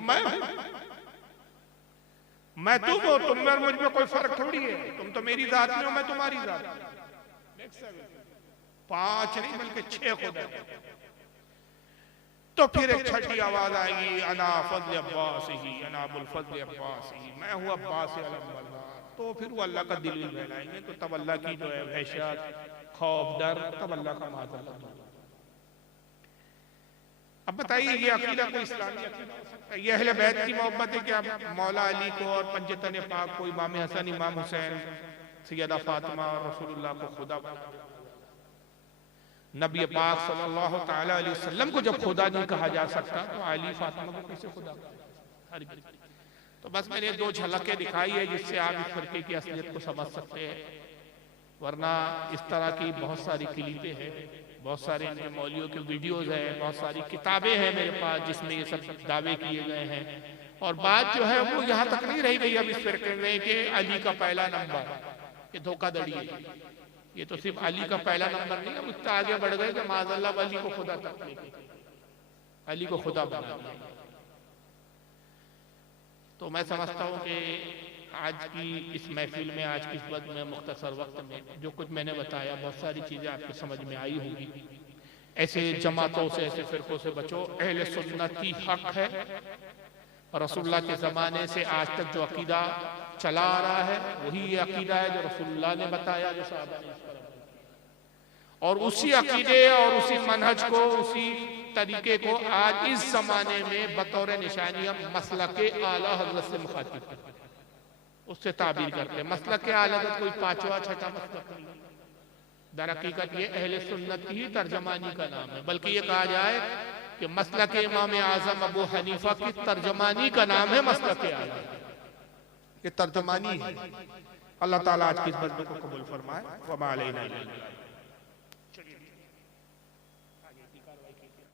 मैं तुम हो, तुम में और मुझ में कोई फर्क थोड़ी है। तुम तो मेरी जात में हो, मैं तुम्हारी जात में। 5 नहीं बल्कि 6 खुदा। तो फिर एक छठी आवाज आएगी, अना फज़ल अब्बास ही, अना अबुल फज़ल अब्बास ही, मैं हूँ अब्बास अलम। तो फिर वो अल्लाह का दिल बहलाएंगे। तो तब अल्लाह की जो है वहशत, खौफ, डर, तब अल्लाह का माज़अल्लाह। अब बताइए ये अकीदा कोई इस्लामी अकीदा हो सकता है? ये अहले बैत की मोहब्बत है कि आप मौला अली को और पंजतन पाक को, इमाम हसन, इमाम हुसैन, सैयदा फातिमा और रसूलुल्लाह को खुदा बना दिया। नबी पाक सल्लल्लाहु तआला अलैहि वसल्लम को जब खुदा नहीं कहा जा सकता तो अली फातिमा को कैसे खुदा? तो बस मैंने 2 झलकें दिखाई है जिससे आप इस फर्के की असलियत को समझ सकते हैं। वरना इस तरह की बहुत सारी क्लिपें हैं, बहुत सारे इनके मौलियों के वीडियोस हैं, बहुत सारी किताबें हैं मेरे पास जिसमें ये सब दावे किए गए हैं। और बात जो है वो यहाँ तक नहीं रह गई अब इस फिरके में कि अली का पहला नंबर, ये धोखाधड़ी है। ये तो सिर्फ अली का पहला नंबर नहीं, अब उससे आगे बढ़ गए कि माज़अल्लाह अली को खुदा तक लेके, अली को खुदा बना दिया। तो मैं समझता हूँ कि आज की इस महफिल में, आज की इस वक्त में, मुख्तसर वक्त में जो कुछ मैंने बताया, बहुत सारी चीज़ें आपकी समझ में आई होगी। ऐसे जमातों से, ऐसे फिरकों से बचो। अहले सुन्नत की हक है, रसूलुल्लाह के ज़माने से आज तक जो अकीदा चला आ रहा है वही ये अकीदा है जो रसूलुल्लाह ने बताया, जो सहाबा ने। और उसी अकीदे और उसी मनहज को, उसी तरीके को आज इस जमाने में बतौर निशानी हम मसलके आला हज़रत से मुखातिब करते हैं, उससे ताबीर करते हैं। मसलके आला हज़रत कोई 5वां 6वां मसलक नहीं, दर हकीकत ये अहले सुन्नत की ही तर्जमानी का नाम है। बल्कि ये कहा जाए कि मसलके इमाम आज़म अबू हनीफा की तर्जमानी का नाम है मसलके आला, ये तर्जमानी है। अल्लाह ताला आज की इस बंदे को कबूल फरमाए। व मा अलैना इल्ला